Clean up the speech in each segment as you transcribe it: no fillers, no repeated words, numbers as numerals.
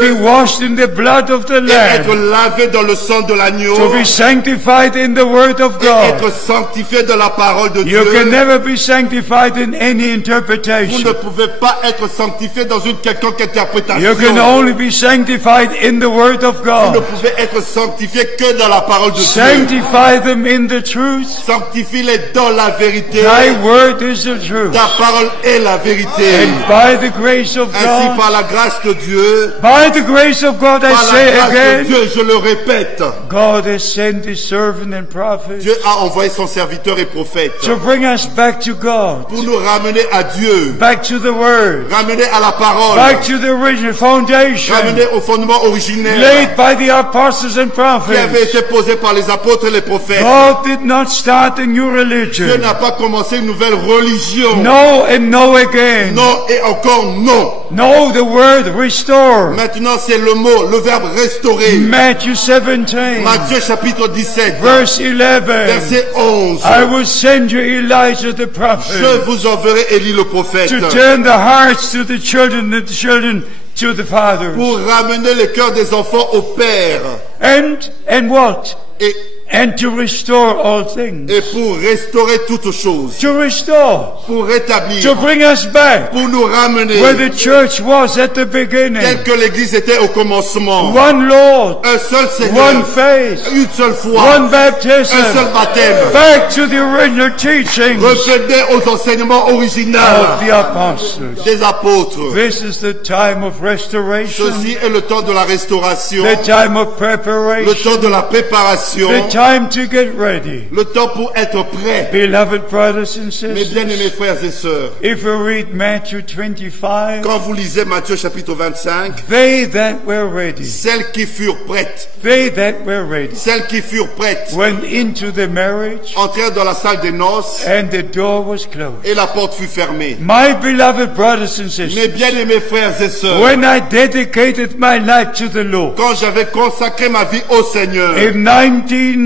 be washed in the blood of the et être Lamb, lavé dans le sang de l'agneau, to be sanctified in the Word of et God. être sanctifié de la parole de You Dieu. can never be sanctified in any Vous ne interpretation. pouvez pas être sanctifié dans une quelconque interprétation. You can only be sanctified in the Word of Vous ne God. pouvez être sanctifié que dans la parole de Dieu. Sanctify them in the truth. Sanctifie-les dans la vérité. Thy Word is the truth. Ta parole est la vérité. And by the grace of Ainsi, God, par la grâce de Dieu, by the grace of God, I par la say grâce de again, Dieu, je le répète, God has sent His servant and prophet Dieu a envoyé son serviteur et prophète to bring us back to God, pour nous ramener à Dieu, back to the Word, ramener à la parole, back to the original foundation ramener au fondement originel laid by the apostles and qui avait prophets. été posé par les apôtres et les prophètes. God did not start a new Dieu religion. n'a pas commencé une nouvelle religion. No and no again. Non et encore non. No, the word restore. Maintenant, c'est le mot, le verbe restaurer. Matthew 17, Matthieu chapitre 17, verse 11. verset 11. I will send you Elijah the prophet Je vous enverrai Élie le prophète to turn the hearts to the children and the children to the fathers. pour ramener les cœurs des enfants au Père And what? et, And to restore all things. et pour restaurer toutes choses, To restore. pour rétablir, To bring us back pour nous ramener where the church was at the beginning. tel que l'Église était au commencement. One Lord, Un seul Seigneur, one faith, une seule foi, one un baptism. seul baptême. Back to the original teachings Revenez aux enseignements originaux of the apostles. des apôtres. This is the time of restoration, Ceci est le temps de la restauration, the time of le preparation, temps de la préparation, the time to get ready. le temps pour être prêt. Beloved brothers and Mes bien-aimés sisters, frères et sœurs, if we read Matthew 25, quand vous lisez Matthieu chapitre 25, they that were ready, celles qui furent prêtes, celles qui furent prêtes went into the marriage entrèrent dans la salle des noces and the door was closed. et la porte fut fermée. My beloved brothers and sisters, Mes bien-aimés frères et sœurs, when I dedicated my life to the Lord quand j'avais consacré ma vie au Seigneur in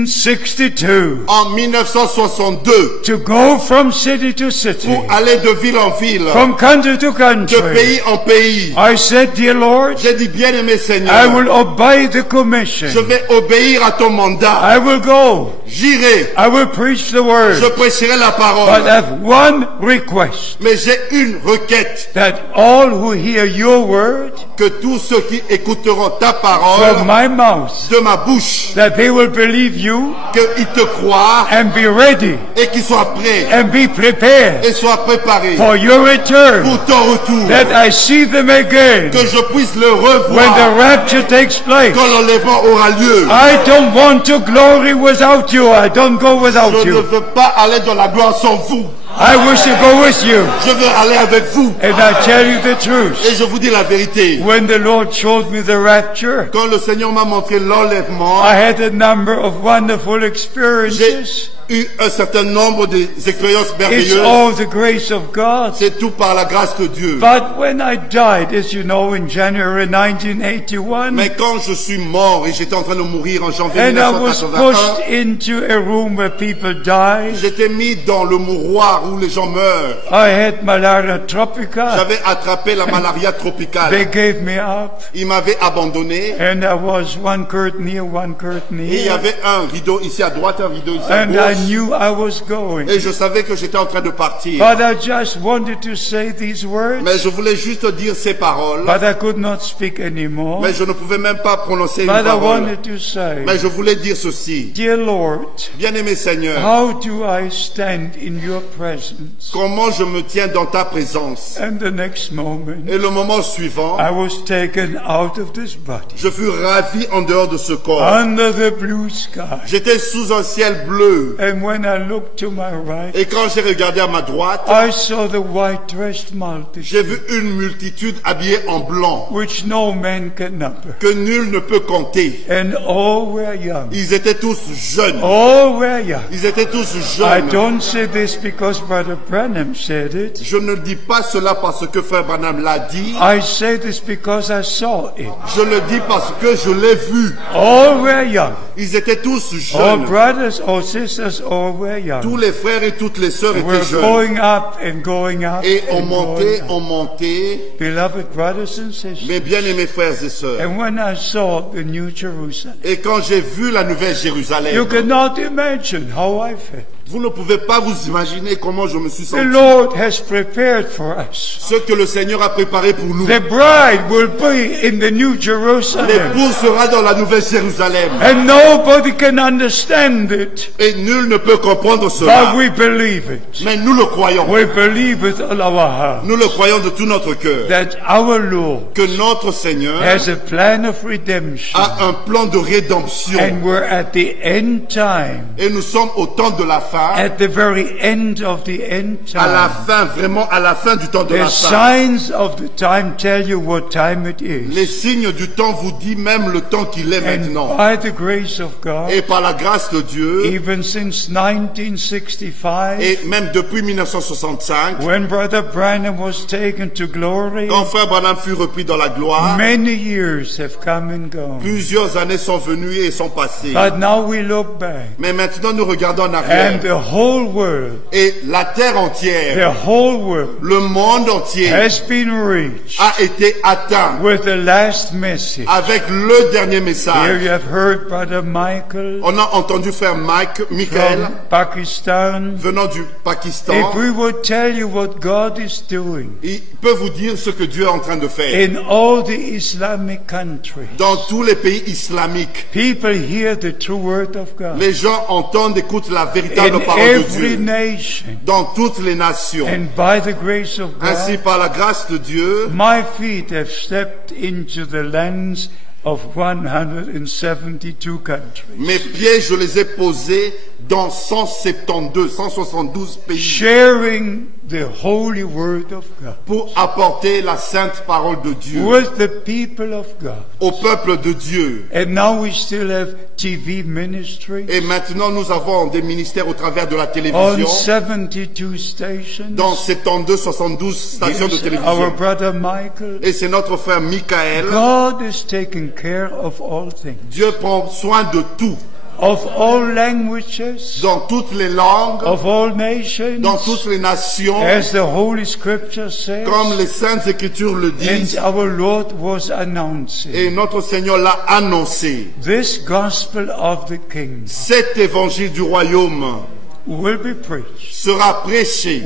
1962, en 1962 to go from city to city, pour aller de ville en ville, from country to de country, pays en pays, I said, dear Lord, j'ai dit, bien-aimé Seigneur, I will obey the commission. je vais obéir à ton mandat. I will go. J'irai, I will preach the word. je prêcherai la But parole. I have one request, Mais j'ai une requête, that all who hear your word que tous ceux qui écouteront ta from parole my mouth, de ma bouche, that they will believe you qu'ils te croient and be ready et qu'ils soient prêts and be prepared et soient préparés for your return, pour ton retour. that I see them again Que je puisse le when revoir the rapture takes place. quand l'enlèvement aura lieu. I don't want to glory without you. I don't go without Je ne you. veux pas aller dans la gloire sans vous. I wish to go with you. Je veux aller avec vous. And I tell you the truth. Et je vous dis la vérité. When the Lord showed me the rapture, Quand le Seigneur m'a montré l'enlèvement, I had a number of wonderful j'ai experiences. eu un certain nombre d'expériences It's merveilleuses. all the grace of God. C'est tout par la grâce de Dieu. But when I died, as you know, in January 1981, Mais quand je suis mort et j'étais en train de mourir en janvier and I was 1981, pushed into a room where people died, j'étais mis dans le mouroir où les gens meurent. I had malaria tropica. J'avais attrapé la malaria tropicale. They gave me up, Ils m'avaient abandonné. and I was one curtain here, one curtain Et il y here, avait un rideau ici à droite, un rideau ici à and I gauche. knew I was going. Et je savais que j'étais en train de partir. But I just wanted to say these words, Mais je voulais juste dire ces paroles. but I could not speak anymore. Mais je ne pouvais même pas prononcer une But I parole. wanted to say, Mais je voulais dire ceci. dear Lord, Bien-aimé Seigneur, how do I stand in your presence? comment je me tiens dans ta présence? And the next moment, Et le moment suivant, I was taken out of this body, je fus ravi en dehors de ce corps. under the blue sky. J'étais sous un ciel bleu. And when I looked to my right, Et quand j'ai regardé à ma droite, I saw the white-dressed j'ai vu multitude, une multitude habillée en blanc, which no man can number. que nul ne peut compter. And all were young. Ils étaient tous jeunes. All were young. Ils étaient tous I jeunes. don't say this because Brother Branham said it. Je ne dis pas cela parce que Frère Branham l'a dit. I say this because I saw it. Je le dis parce que je l'ai vu. All were young. Ils étaient tous All jeunes. brothers or sisters brothers all were young. Tous les frères et toutes les sœurs We're étaient jeunes. going up and going up Et on and montait, going up. on montait. Beloved brothers and sisters. Mes bien-aimés frères et sœurs. And when I saw the New Jerusalem, Et quand j'ai vu la nouvelle Jérusalem, you cannot imagine how I felt. vous ne pouvez pas vous imaginer comment je me suis The senti. Lord has prepared for us. Ce que le Seigneur a préparé pour nous. The bride will be in the New Jerusalem. L'épouse sera dans la nouvelle Jérusalem. And nobody can understand it, Et nul ne peut comprendre but cela. we believe it. Mais nous le croyons. We believe with all our heart Nous le croyons de tout notre cœur. that our Lord Que notre Seigneur has a plan of redemption. a un plan de rédemption. And we're at the end time, Et nous sommes au temps de la fin. at the very end of the end À la time. fin, vraiment à la fin du temps de The la fin. signs of the time tell you what time it Les is. signes du temps vous disent même le temps qu'il est And maintenant. by the grace of God, Et par la grâce de Dieu, even since 1965, et même depuis 1965, when Brother Branham was taken to glory, quand Frère Branham fut repris dans la gloire, many years have come and gone. plusieurs années sont venues et sont passées. But now we look back, Mais maintenant nous regardons en and arrière. the whole world, Et la terre entière, the whole world le monde entier has been reached a été atteint with the last message. avec le dernier Here message. you have heard Brother Michael On a entendu Frère Michael from Pakistan. venant du Pakistan. If we would tell you what God is doing Il peut vous dire ce que Dieu est en train de faire. in all the Islamic countries, Dans tous les pays islamiques, people hear the true word of God. les gens entendent, écoutent la véritable In parole de every Dieu. nation, Dans toutes les nations. and by the grace of Ainsi, God, par la grâce de Dieu, my feet have stepped into the lands of 172 countries, mes pieds, je les ai posés dans 172 pays sharing the holy word of God pour apporter la sainte parole de Dieu with the people of God. au peuple de Dieu. And now we still have TV ministry Et maintenant, nous avons des ministères au travers de la on télévision, 72 stations. dans 72 stations de Yes, our télévision. brother Michael. Et c'est notre frère Michael. God is taking care of all things, Dieu prend soin de tout, of all languages, dans toutes les langues, of all nations, dans toutes les nations, as the Holy Scripture says, comme les Saintes Écritures le disent. and our Lord was announcing. Et notre Seigneur l'a annoncé. This gospel of the kingdom Cet évangile du royaume will be preached, sera prêché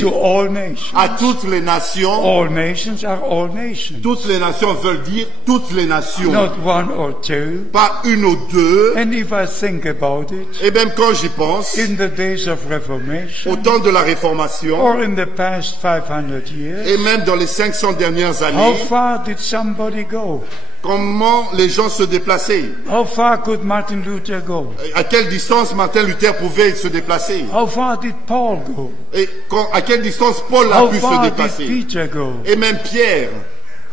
to all nations. à toutes les nations. All nations are all nations, Toutes les nations veulent dire toutes les nations, not one or two. pas une ou deux. And if I think about it, Et même quand j'y pense, in the days of au Reformation, temps de la Réformation, or in the past 500 years, et même dans les 500 dernières how années, far did somebody go? comment les gens se déplaçaient? How far could Martin Luther go? À quelle distance Martin Luther pouvait se déplacer? How far did Paul go? Et à quelle distance Paul a How pu se far did déplacer? Peter go? Et même Pierre,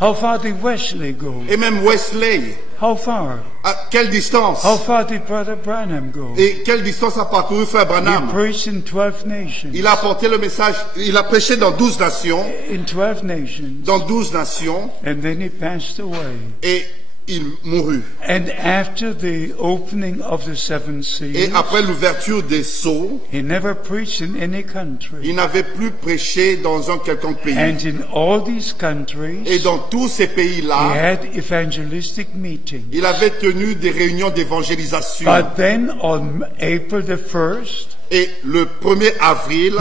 How far did Wesley go? et même Wesley. How far? À quelle distance? How far did Brother Branham go? Et quelle distance a parcouru Frère He Branham? preached in 12 nations. Il a apporté le message, il a prêché dans 12 nations, In 12 nations. dans 12 nations, And then he passed away. et il mourut. And after the opening of the seven Et seals, après l'ouverture des sceaux, he never preached in any country. il n'avait plus prêché dans un quelconque pays. And in all these Et countries, dans tous ces he pays-là, had evangelistic meetings. il avait tenu des réunions d'évangélisation. But then on April the 1st, Et le 1er avril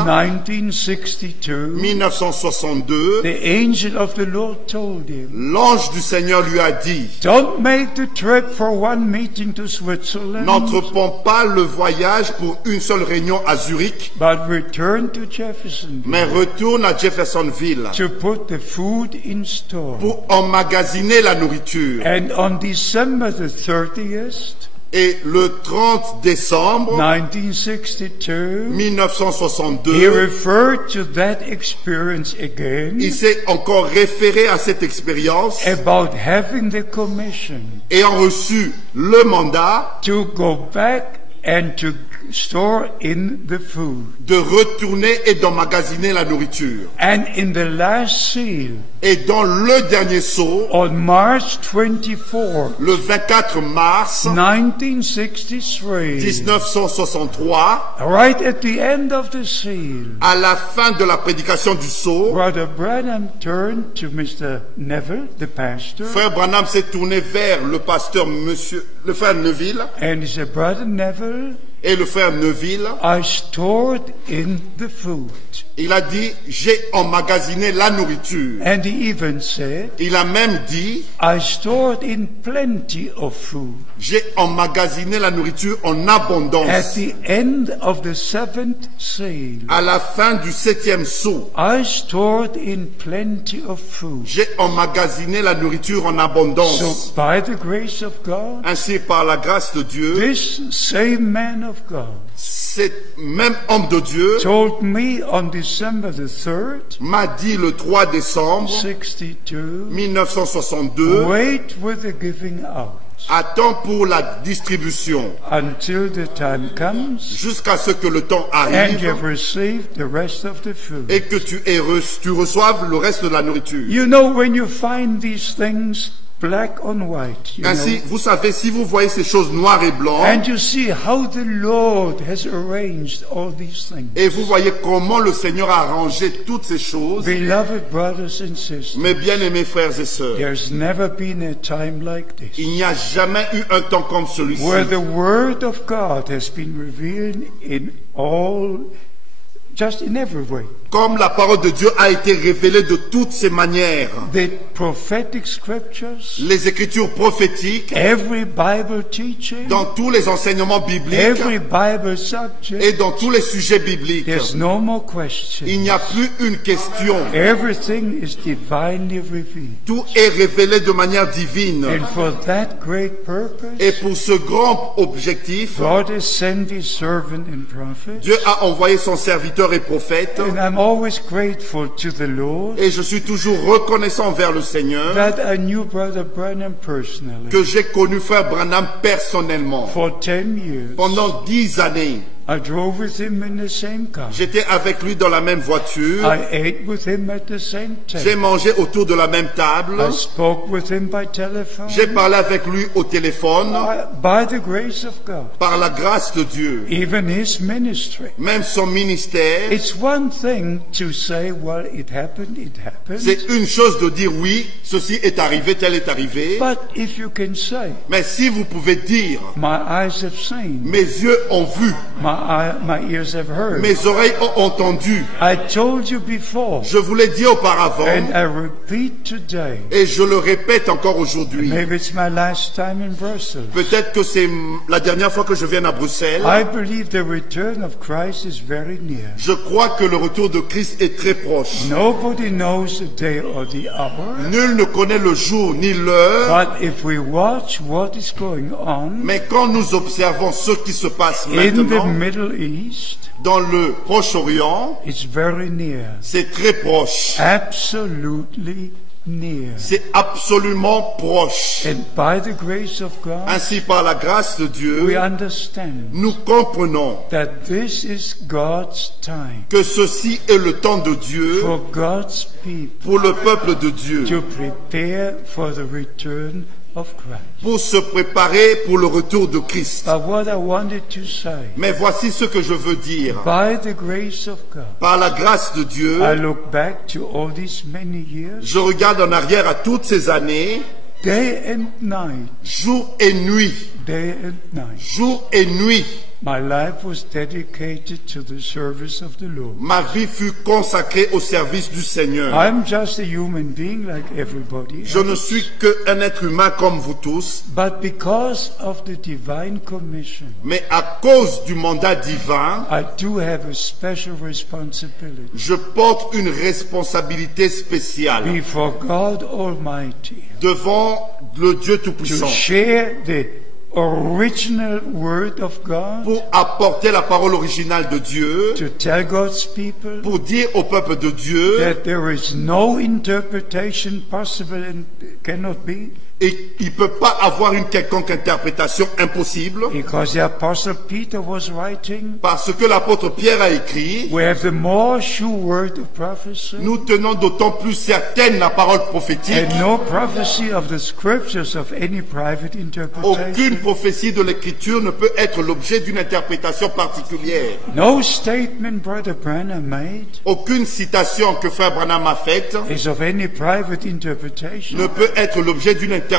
1962, 1962, the angel of the Lord told him, l'ange du Seigneur lui a dit, don't make the trip for one meeting to Switzerland, n'entreprends pas le voyage pour une seule réunion à Zurich, but return to Jeffersonville mais retourne à Jeffersonville to put the food in store. pour emmagasiner la nourriture. And on December the 30th, Et le 30 décembre 1962, he 1962, referred to that experience again il s'est encore référé à cette expérience, about having the commission ayant reçu le mandat to go back and to store in the food. de retourner et d'emmagasiner la nourriture. And in the last seal, Et dans le dernier sceau, on March 24, le 24 mars 1963, 1963, right at the end of the seal, à la fin de la prédication du sceau, Brother Branham turned to Mr. Neville, the pastor, Frère Branham s'est tourné vers le pasteur le frère Neville, and he said, Brother Neville, et le frère Neville, I stored in the food. il a dit, j'ai emmagasiné la nourriture. And he even said, Il a même dit, I stored in plenty of food. j'ai emmagasiné la nourriture en At abondance. the end of the seventh seal, À la fin du 7e sceau, I stored in plenty of food. j'ai emmagasiné la nourriture en So abondance. by the grace of God, Ainsi, par la grâce de Dieu, this same man of God cet même homme de Dieu told me on December the 3rd, m'a dit le 3 décembre 62, 1962, wait with the giving out attends pour la distribution until the time comes jusqu'à ce que le temps and arrive you've received the rest of the food. et que tu reçoives le reste de la nourriture. You know, when you find these things black on white, you Ainsi, know, vous savez, si vous voyez ces choses noires et blancs, and you see how the Lord has arranged all these things. et vous voyez comment le Seigneur a arrangé toutes ces choses, Beloved brothers and sisters, mes bien-aimés frères et sœurs, there's never been a time like this il n'y a jamais eu un temps comme celui-ci, where the Word of God has been revealed in all, just in every way. comme la parole de Dieu a été révélée de toutes ces manières. The prophetic scriptures, Les écritures prophétiques, every Bible teaching, dans tous les enseignements bibliques every Bible subject, et dans tous les sujets bibliques, there's no more question. il n'y a plus une question. Everything is divinely revealed. Tout est révélé de manière divine. And for that great purpose, Et pour ce grand objectif, God has sent His servant and prophet. Dieu a envoyé son serviteur et prophète. And I'm always grateful to the Lord Et je suis toujours reconnaissant vers le Seigneur that I knew Brother Branham personally que j'ai connu Frère Branham personnellement. for 10 years. Pendant 10 années, I drove with him in the same car. j'étais avec lui dans la même voiture. I ate with him at the same J'ai table. mangé autour de la même table. I spoke with him by telephone. J'ai parlé avec lui au téléphone. By the grace of God, Par la grâce de Dieu, even his ministry. même son ministère, It's one thing to say, well, it happened. c'est une chose de dire oui, ceci est arrivé, tel est arrivé. But if you can say, Mais si vous pouvez dire, my eyes have seen, mes yeux ont vu, my ears have heard. mes oreilles ont entendu. I told you before, Je vous l'ai dit auparavant and I repeat today. et je le répète encore aujourd'hui. Maybe it's my last time in Brussels. Peut-être que c'est la dernière fois que je viens à Bruxelles. I believe the return of Christ is very near. Je crois que le retour de Christ est très proche. Nobody knows the day or the hour. Nul ne connaît le jour ni l'heure, But if we watch what is going on mais quand nous observons ce qui se passe in the maintenant Middle East, dans le Proche-Orient, it's very near. c'est très proche. Absolutely near. C'est absolument proche. And by the grace of God, Ainsi, par la grâce de we Dieu, understand nous comprenons that this is God's time que ceci est le temps de Dieu for God's people pour le peuple de Dieu, to prepare for the return of Christ. pour se préparer pour le retour de Christ. But what I wanted to say, Mais voici ce que je veux dire. by the grace of God, Par la grâce de Dieu, I look back to all these many years, je regarde en arrière à toutes ces années, day and night, jour et nuit, day and night. jour et nuit. My life was dedicated to the service of the Lord. Ma vie fut consacrée au service du Seigneur. I'm just a human being like everybody Je ne else. suis qu'un être humain comme vous tous, But because of the divine commission, mais à cause du mandat divin, I do have a special responsibility je porte une responsabilité spéciale before God Almighty devant le Dieu to Tout-Puissant share the original word of God, pour apporter la parole originale de Dieu, to tell God's people pour dire au peuple de Dieu, that there is no interpretation possible and cannot be, et il ne peut pas avoir une quelconque interprétation impossible, because the Apostle Peter was writing, parce que l'apôtre Pierre a écrit, we have the more sure word of prophecy, nous tenons d'autant plus certaine la parole prophétique, and no prophecy of the scriptures of any private aucune interpretation. prophétie de l'écriture ne peut être l'objet d'une interprétation particulière. No statement Brother Branham made Aucune citation que Frère Branham a faite is of any private interpretation. ne peut être l'objet d'une interprétation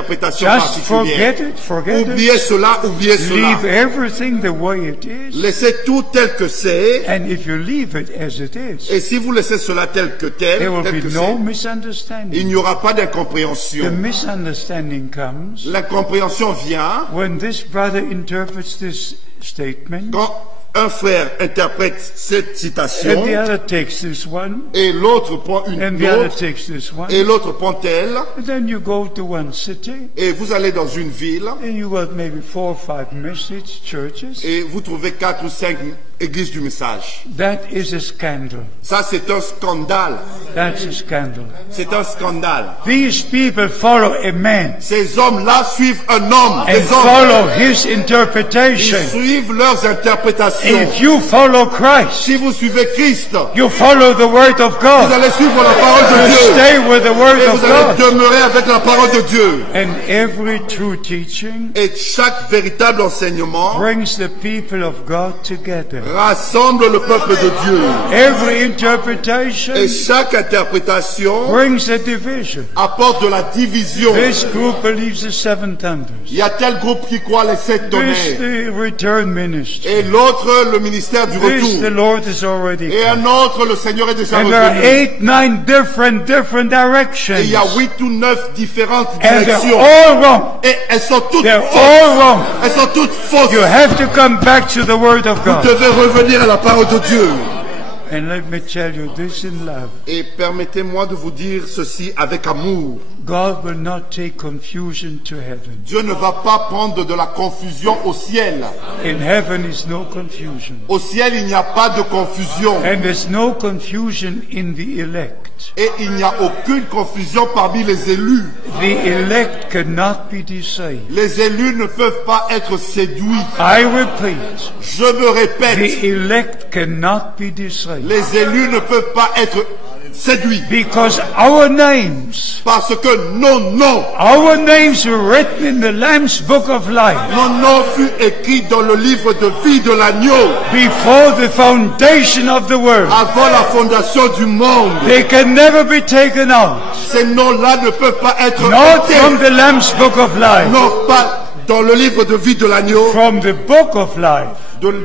Just particulière. forget Oubliez it. cela, oubliez cela. Leave everything the way it is. Laissez tout tel que c'est, And if you leave it as it is, et si vous laissez cela tel que tel, there will tel be que no c'est, il misunderstanding. n'y aura pas The d'incompréhension. misunderstanding comes L'incompréhension vient when this brother interprets this statement quand un frère interprète cette and citation, the other takes this one et l'autre prend une and the other autre, takes this one. et l'autre prend telle, And then you go to one city et vous allez dans une ville, and you got maybe 4 or 5 message churches. et vous trouvez 4 ou 5 églises du message. That is a scandal. Ça, c'est un scandale. That's a scandal. C'est un scandale. These people follow a man Ces hommes-là suivent un homme. and Des hommes. follow his Ils interpretation. suivent leurs interprétations. If you follow Christ, Si vous suivez Christ, you follow the word of vous God. allez suivre la parole de You Dieu. stay with the word Et of vous allez God. demeurer avec la parole de Dieu. And every true teaching Et chaque véritable enseignement brings the people of God together. rassemble le peuple de Dieu. Every interpretation Et chaque interprétation brings a division. apporte de la division. This group believes the 7 thunders. Il y a tel groupe qui croit les 7 This tonnerres. the return ministry. Et l'autre, le ministère du This the retour. Lord is already Et come. un autre, le Seigneur est déjà And there are revenu. 8, 9 different directions. Et il y a 8 ou 9 différentes And they're directions. all wrong. Et elles sont toutes They're fausses. all wrong. Elles sont toutes fausses. You have to come back to the word of Vous God. devez revenir à la parole de Dieu. And let me tell you this in love. Et permettez-moi de vous dire ceci avec amour. God will not take confusion to heaven. Dieu ne va pas prendre de la confusion au ciel. In heaven is no confusion. Au ciel, il n'y a pas de confusion. And there's no confusion in the elect. Et il n'y a aucune confusion parmi les élus. The elect cannot be deceived. Les élus ne peuvent pas être séduits. I repeat, Je me répète, the elect cannot be deceived. les élus ne peuvent pas être séduits. Because our names Parce que nos noms, were written in the Lamb's book of life nos noms furent écrits dans le livre de vie de l'agneau before the foundation of the world. avant la fondation du monde. They can never be taken out. Ces noms-là ne peuvent pas être Not ôtés. from the Lamb's book of life, Non pas dans le livre de vie de l'agneau, from the book of life.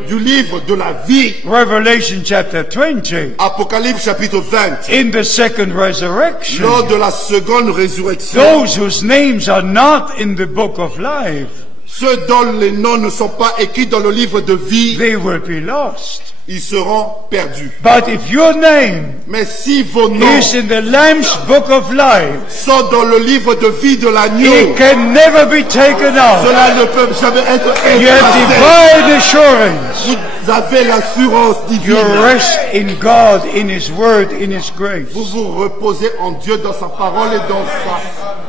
du livre de la vie. Revelation chapter 20. Apocalypse chapitre 20. In the second resurrection, Lors de la seconde résurrection, those whose names are not in the book of life, ceux dont les noms ne sont pas écrits dans le livre de vie, they will be lost. ils seront perdus. But if your name Mais si vos noms is in the Lamb's book of life, sont dans le livre de vie de l'agneau, it can never be taken out. cela ne peut jamais être You have effacé. divine assurance. Vous avez l'assurance You divine. rest in God, in His Word, in His grace. Vous vous reposez en Dieu dans sa parole et dans sa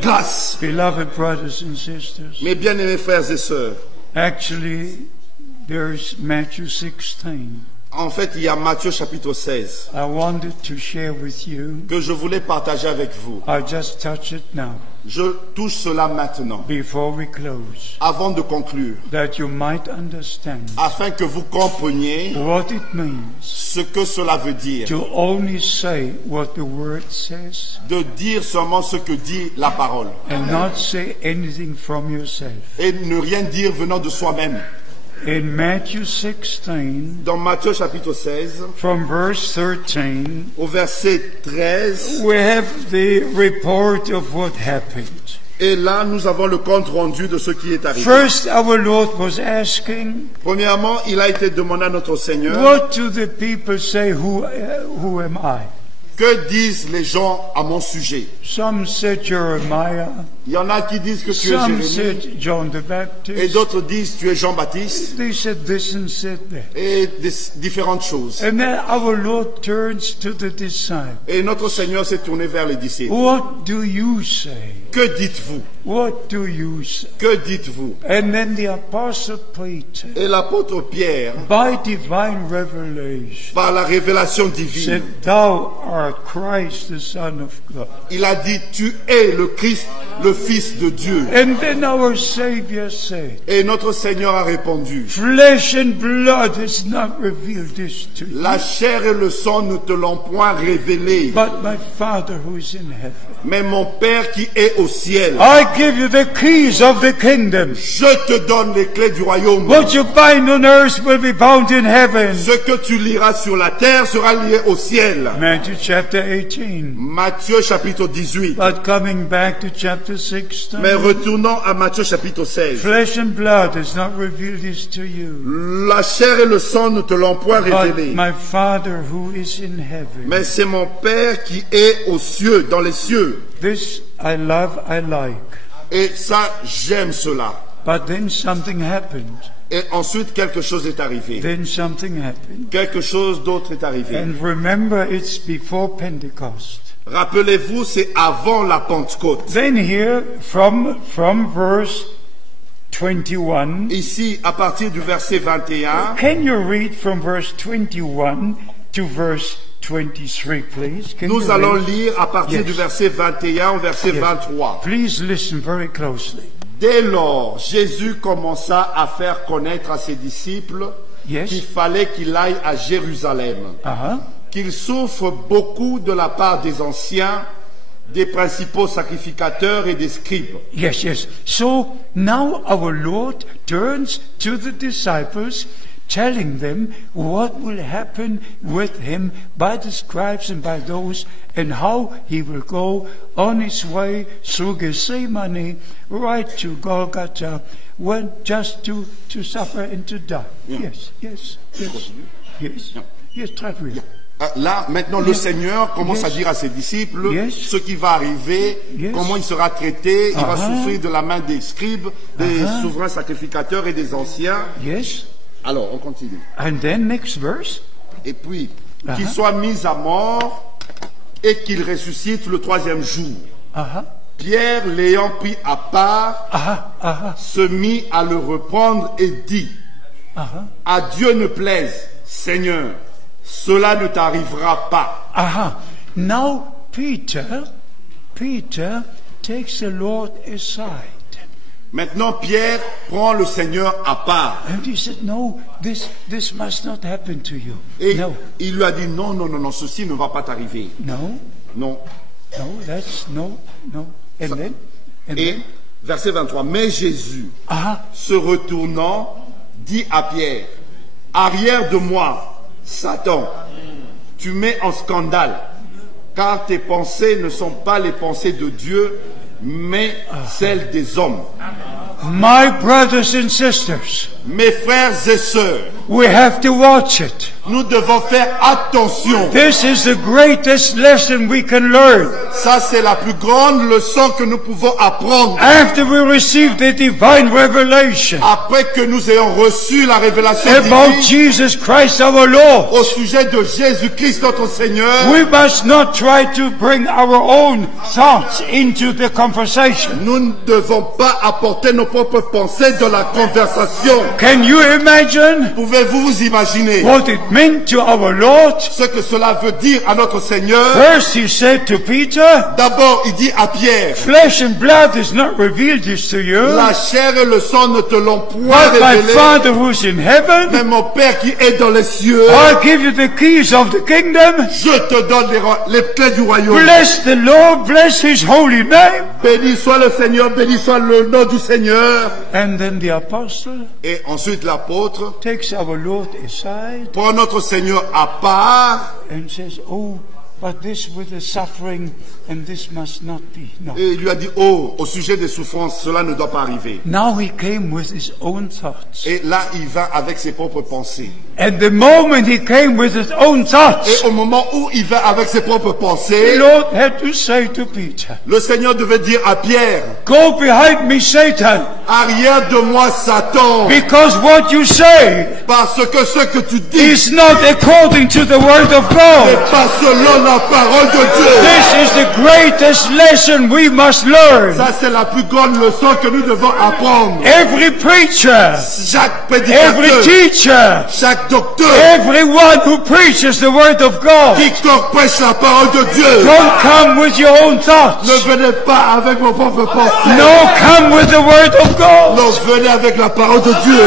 grâce. Beloved brothers and sisters, Mes bien-aimés frères et sœurs, actually, there's Matthew 16. en fait, il y a Matthieu chapitre 16 I wanted to share with you. que je voulais partager avec vous. I'll just touch it now, Je touche cela maintenant, before we close, avant de conclure, that you might understand afin que vous compreniez what it means ce que cela veut dire. to only say what the Word says De dire seulement ce que dit la parole and not say anything from yourself. et ne rien dire venant de soi-même. In Matthew 16, Dans Matthieu chapitre 16, from verse 13, au verset 13, we have the report of what happened. et là nous avons le compte rendu de ce qui est arrivé. First, our Lord was asking, Premièrement, il a été demandé à notre Seigneur, what do the people say, who am I? Que disent les gens à mon sujet? Some said Jeremiah, Il y en a qui disent que tu es some Jérémie, said John the et Baptist. d'autres disent tu es Jean-Baptiste, They said this and said that. et différentes choses. And then our Lord turns to the disciples. Et notre Seigneur s'est tourné vers les disciples. What do you say? Que dites-vous? What do you say? Que dites-vous? And then the Apostle Peter, Et l'apôtre Pierre, by divine revelation, par la révélation divine, said, Thou art Christ, the Son of God. il a dit tu es le Christ, le Fils de Dieu. And then our Savior said, Et notre Seigneur a répondu, Flesh and blood has not revealed this to you, la chair et le sang ne te l'ont point révélé, but my Father who is in heaven. mais mon Père qui est au ciel. I give you the keys of the kingdom. Je te donne les clés du royaume. What you bind on earth will be bound in heaven. Ce que tu liras sur la terre sera lié au ciel. Matthew chapter 18. Matthieu chapitre 18. But coming back to chapter 16. Mais retournons à Matthieu chapitre 16. Flesh and blood has not revealed this to you, La chair et le sang ne te l'ont point but révélé. my Father who is in heaven. Mais c'est mon Père qui est aux cieux, dans les cieux. This I love, I like. Et ça, j'aime cela. But then something happened. Et ensuite, quelque chose est arrivé. Then something happened. Quelque chose d'autre est arrivé. And remember, it's before Pentecost. Rappelez-vous, c'est avant la Pentecôte. Then here, from verse 21, Ici, à partir du verset 21, can you read from verse 21 to verse 23, please? Can nous you allons read? lire à partir Yes. du verset 21 au verset Yes. 23. Please listen very closely. Dès lors, Jésus commença à faire connaître à ses disciples Yes. qu'il fallait qu'il aille à Jérusalem, Uh-huh. qu'il souffre beaucoup de la part des anciens, des principaux sacrificateurs et des scribes. Yes, yes. So now our Lord turns to the disciples, telling them what will happen with him by the scribes and by those, and how he will go on his way through Gethsemane right to Golgotha, when just to suffer and to die. Yes, yes, yes, yes, yes, try to read. Là, maintenant, le Yes. Seigneur commence Yes. à dire à ses disciples Yes. ce qui va arriver, Yes. comment il sera traité, il va Uh-huh. souffrir de la main des scribes, des souverains sacrificateurs et des anciens. Yes. Alors, on continue. And then next verse. Et puis, Uh-huh. qu'il soit mis à mort et qu'il ressuscite le troisième jour. Uh-huh. Pierre, l'ayant pris à part, Uh-huh. Uh-huh. se mit à le reprendre et dit, Uh-huh. à Dieu ne plaise, Seigneur, cela ne t'arrivera pas. Aha. Now Peter takes the Lord aside. Maintenant, Pierre prend le Seigneur à part. And he said, No, this must not happen to you. Et No, il lui a dit, non, non, non, non, ceci ne va pas t'arriver. no, Non. that's no. And then? Et verset 23, mais Jésus, Aha. se retournant, dit à Pierre, arrière de moi, Satan, tu mets en scandale, car tes pensées ne sont pas les pensées de Dieu, mais celles des hommes. My brothers and sisters, Mes frères et sœurs, we have to watch it. nous devons faire attention. This is the greatest lesson we can learn. Ça, c'est la plus grande leçon que nous pouvons apprendre After we receive the divine revelation après que nous ayons reçu la révélation about divine Jesus Christ our Lord, au sujet de Jésus-Christ notre Seigneur. we must not try to bring our own thoughts into the conversation. Nous ne devons pas apporter nos propres pensées dans la conversation. Can you imagine Pouvez-vous vous imaginer what it meant to our Lord? ce que cela veut dire à notre Seigneur? First he said to Peter, D'abord, il dit à Pierre, Flesh and blood has not revealed this to you, la chair et le sang ne te l'ont point but my révélé, Father who's in heaven. mais mon Père qui est dans les cieux, I'll give you the keys of the kingdom. je te donne les clés du royaume. Bless the Lord, bless his holy name. Béni soit le Seigneur, béni soit le nom du Seigneur. And then the apostle Et ensuite l'apôtre takes our Lord aside prend notre Seigneur à part and says, Oh, but this with the suffering, and this must not be. No. Et il lui a dit, oh, au sujet des souffrances, cela ne doit pas arriver. Now he came with his own thoughts. Et là, il va avec ses propres pensées. And the moment he came with his own thoughts, Et au moment où il va avec ses propres the pensées, Lord had to say to Peter, le Seigneur devait dire à Pierre, go behind me, Satan, arrière de moi, Satan, because what you say parce que ce que tu dis is not according to the word of n'est God. pas selon la parole de Dieu. This is the greatest lesson we must learn. Ça, c'est la plus grande leçon que nous devons apprendre. Every preacher, Chaque every prédicateur, teacher, chaque docteur, everyone who preaches the word of God, quiconque prêche la parole de Dieu, don't come with your own thoughts. ne venez pas avec vos propres pensées. No, come with the word of God. Non, venez avec la parole de Dieu.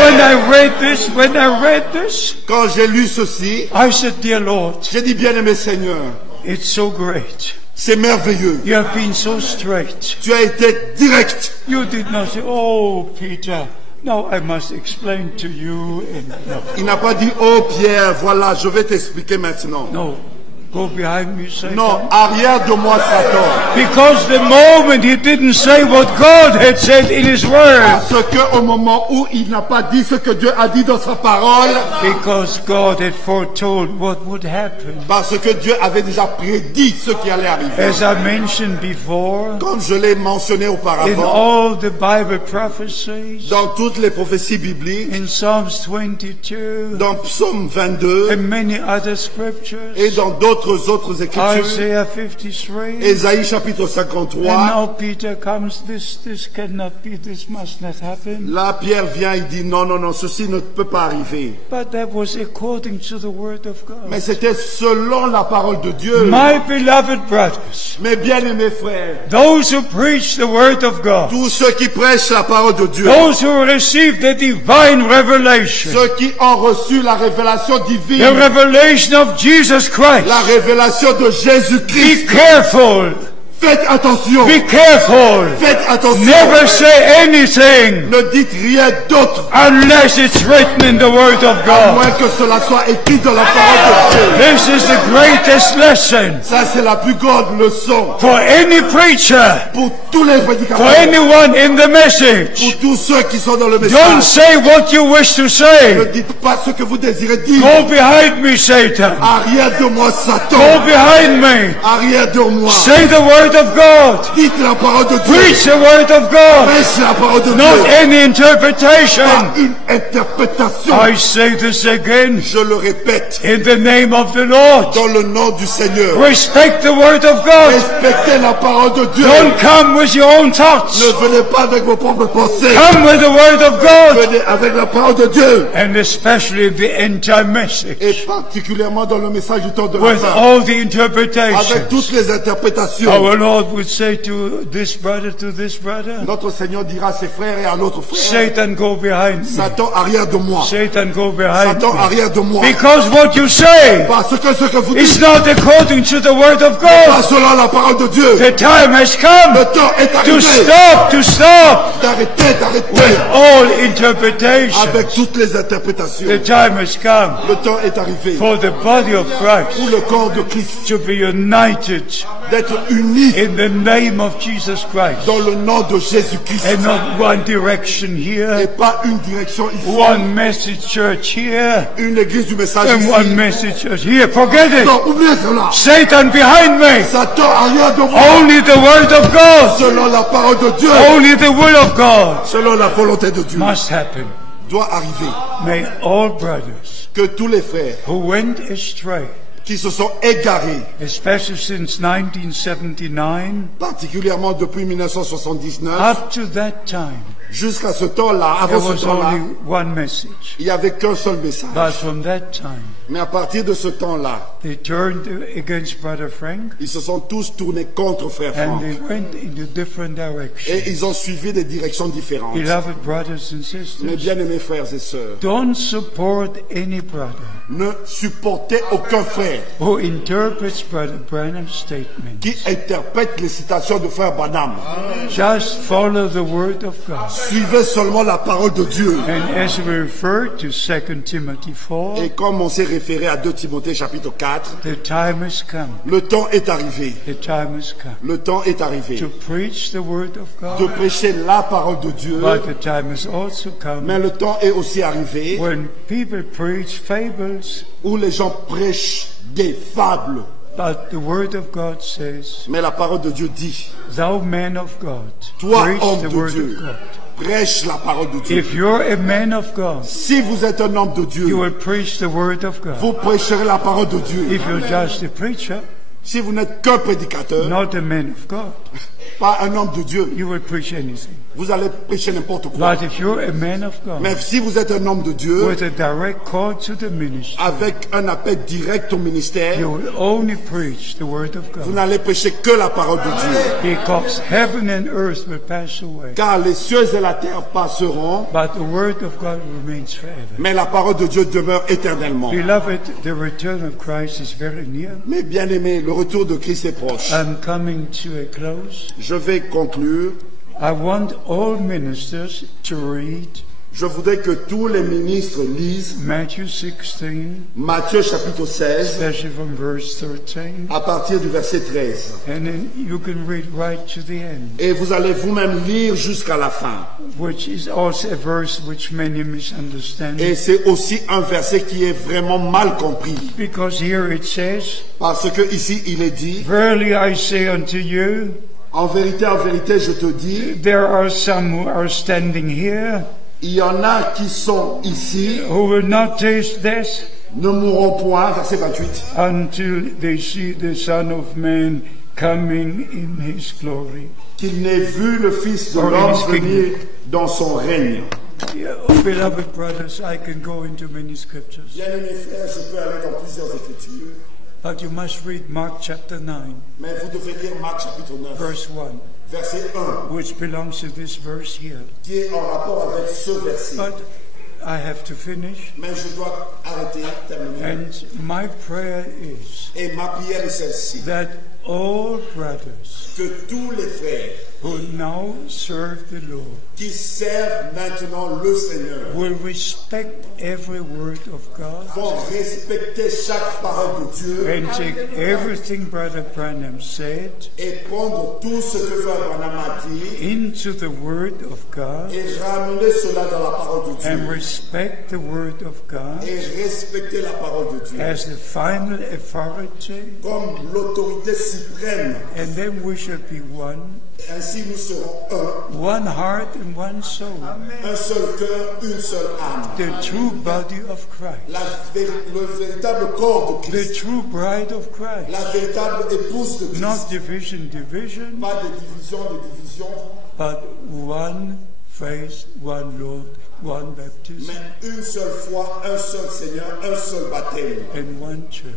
When I read this, Quand j'ai lu ceci, I said, dear Lord, j'ai dit, bien-aimé Seigneur, it's so great. c'est merveilleux. You have been so straight. Tu as été direct. You did not say, oh, Peter, now I must explain to you. And Il n'a pas dit, oh Pierre, voilà, je vais t'expliquer maintenant. no, go behind me, Satan. Non, arrière de moi, Satan. Because the moment he didn't say what God had said in his word, Parce que au moment où il n'a pas dit ce que Dieu a dit dans sa parole, because God had foretold what would happen. parce que Dieu avait déjà prédit ce qui allait arriver. As I mentioned before, Comme je l'ai mentionné in auparavant, all the Bible prophecies, dans toutes les prophéties bibliques, in Psalms 22, dans Psaume 22 and many other scriptures, et dans d'autres écritures, Isaiah 53, Ésaïe chapitre and 53, now Peter comes, this cannot be, this must not happen. là Pierre vient, il dit non, non, non, ceci ne peut pas arriver. But that was according to the word of God. Mais c'était selon la parole de Dieu. My beloved brothers, Mes bien-aimés frères, those who preach the word of God, tous ceux qui prêchent la parole de Dieu, those who receive the divine revelation, ceux qui ont reçu la révélation the divine, revelation of Jesus Christ, la révélation de be Jésus-Christ, careful, faites attention, be careful, faites attention, never say anything ne dites rien d'autre, unless it's written in the word of à God. moins que cela soit écrit dans la parole de Dieu. This is the greatest lesson Ça, c'est la plus grande leçon for any preacher, pour tous les for prédicateurs, anyone in the message. pour tous ceux qui sont dans le Don't message. say what you wish to Ne say. dites pas ce que vous désirez dire. Go behind me, Satan. Arrière de moi, Satan. Go behind me. Arrière de moi. Say the word of God. Dites la parole de Dieu. Preach the word of God. Prêche la parole de Not Dieu. any interpretation. Pas une interprétation. I say this again Je le répète. in the name of the Lord. Dans le nom du Seigneur. Respect the word of God. Respectez la parole de Dieu. Don't come with your own thoughts. Ne venez pas avec vos propres pensées. Come with the word of God. Venez avec la parole de Dieu. And especially the end-time Et message. particulièrement dans le message du temps de la With fin. all the Avec interpretations. toutes les interprétations. Our Lord would say to this brother, Notre Seigneur dira à ses frères et à l'autre frère, Satan, go behind me. Satan arrière de moi. Satan, go behind Satan me. arrière de moi. Because what you say Parce que ce que vous is dites, not according to the word of pas God. selon la parole de Dieu. The time has Le come temps est to arrivé stop d'arrêter. all interpretation. Avec toutes les interprétations. The time has come Le temps est arrivé for the body of pour Christ le corps de Christ to be united d'être unis in the name of Jesus Christ. dans le nom de Jésus-Christ. And not one direction Et here, pas une direction ici. one message church here, Une église du message and one ici. message church here. Forget it. Non, oubliez cela. Satan behind me. Satan arrière de moi. Only the word of God, Selon la parole de Dieu. only the will of God Selon la volonté de Dieu. must happen. Doit arriver. May all brothers Que tous les frères who went astray, qui se sont égarés, especially since 1979, particulièrement depuis 1979, up to that time, jusqu'à ce temps-là, there avant was ce temps-là, only one message. il n'y avait qu'un seul message. But from that time, Mais à partir de ce temps-là, they turned against Brother Frank, ils se sont tous tournés contre Frère and Franck. they went into different Et directions. ils ont suivi des directions différentes. Beloved brothers and Mes sisters, bien-aimés frères et sœurs, don't support any brother ne supportez aucun frère frère, who interprets Brother Branham's statement. qui interprète les citations de frère Branham. Just follow the word of God. Suivez seulement la parole de Dieu. And as we refer to 2 Timothy 4, Et comme on s'est référé à 2 Timothée chapitre 4, the time has come. le temps est arrivé. The time has come Le temps est arrivé to preach the word of de God. prêcher la parole de Dieu. But the time has also Mais come le temps est aussi arrivé when people preach fables, où les gens prêchent des fables. but the word of God says, Mais la parole de Dieu dit, thou man of God, toi, preach homme the de word Dieu, of God. prêche la parole de Dieu. If you're a man of God, Si vous êtes un homme de you Dieu, will preach the word of God. vous prêcherez la parole de Dieu. If you're just a preacher, Si vous n'êtes qu'un prédicateur, not a man of God, pas un homme de Dieu, you will preach anything. vous allez prêcher n'importe quoi. But if you're a man of Mais God, si vous êtes un homme de Dieu, with a direct call to the ministry, avec un appel direct au ministère, you will only preach the word of vous God. n'allez prêcher que la parole de Dieu. Because heaven and earth will pass away, Car les cieux et la terre passeront, but the word of God remains forever. mais la parole de Dieu demeure éternellement. Beloved, the return of Christ is very near. Mes bien-aimés, le retour de Christ est proche. I'm coming to a close. Je vais conclure. I want all ministers to read Je voudrais que tous les ministres lisent Matthew 16, Matthieu chapitre 16 especially from verse 13, à partir du verset 13. and then you can read right to the end, Et vous allez vous-même lire jusqu'à la fin. which is also a verse which many misunderstand. Et c'est aussi un verset qui est vraiment mal compris. Because here it says, Parce que ici il est dit, verily I say unto you, en vérité, je te dis, there are some who are standing here il y en a qui sont ici, who will not taste death ne mourront point, verset 28, until they see the Son of Man coming in his glory. qu'ils n'aient vu le Fils de Or l'homme his kingdom. venir dans son règne. Yeah, beloved brothers, I can go into many scriptures, Bien-aimés frères, je peux aller dans plusieurs écritures, but you must read Mark chapter 9, mais vous devez lire Marc chapitre 9, verse 1, verset 1, which belongs to this verse here. qui est en rapport avec ce verset. But I have to finish, Mais je dois arrêter, terminer. and my prayer is Et ma prière est celle-ci, that all brothers que tous les frères who now serve the Lord qui servent maintenant le Seigneur will respect every word of God vont respecter chaque parole de Dieu and take everything Brother Branham said et prendre tout ce que Frère Branham a dit into the Word of God et ramener cela dans la parole de and Dieu respect the Word of God et respecter la parole de Dieu as the final authority, comme l'autorité suprême. and then we shall be one, Ainsi nous serons one heart and one soul, un seul cœur, une seule âme. the true body of Christ, Le véritable corps de the Christ, true bride of Christ, la véritable épouse de not Christ. division, Pas de division, but one faith, one Lord, one baptism, mais une seule foi, un seul Seigneur, un seul baptême, and one church.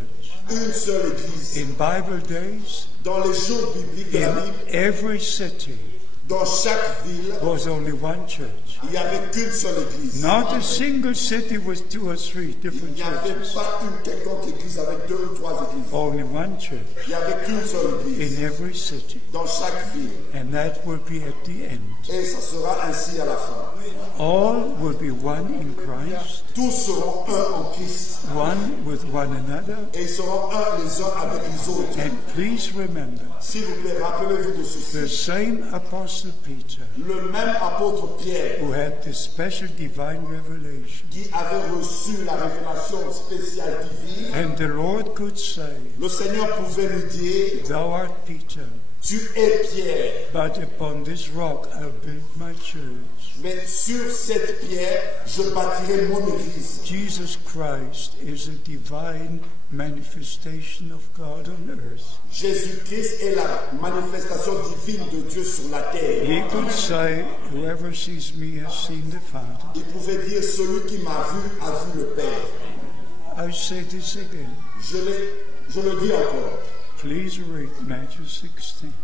une seule église. In Bible days, Dans les jours bibliques de la in Bible, every city dans chaque ville, was only one church. il n'y avait qu'une seule église. Not a single city with 2 or 3 Il different n'y avait churches. pas une quelconque église avec 2 ou 3 églises. Only one church Il n'y avait qu'une seule église in every city. dans chaque ville. And that will be at the end. Et ça sera ainsi à la fin. All will be one in Christ, Tous seront un en Christ one with one another. et ils seront un les uns avec les autres. And please remember, S'il vous plaît, rappelez-vous de ceci. the same Apostle Peter, Le même apôtre Pierre who had the special divine revelation, qui avait reçu la révélation spéciale divine, and the Lord could say, le Seigneur pouvait lui dire, thou art Peter, tu es Pierre, but upon this rock I'll build my church. mais sur cette pierre, je bâtirai mon église. Jesus Christ is a divine manifestation of God on earth. Jésus-Christ est la manifestation divine de Dieu sur la terre. He could say, whoever sees me has seen the Father. Il pouvait dire, celui qui m'a vu a vu le Père. I say this again. Je le dis encore. Please read Matthew 16.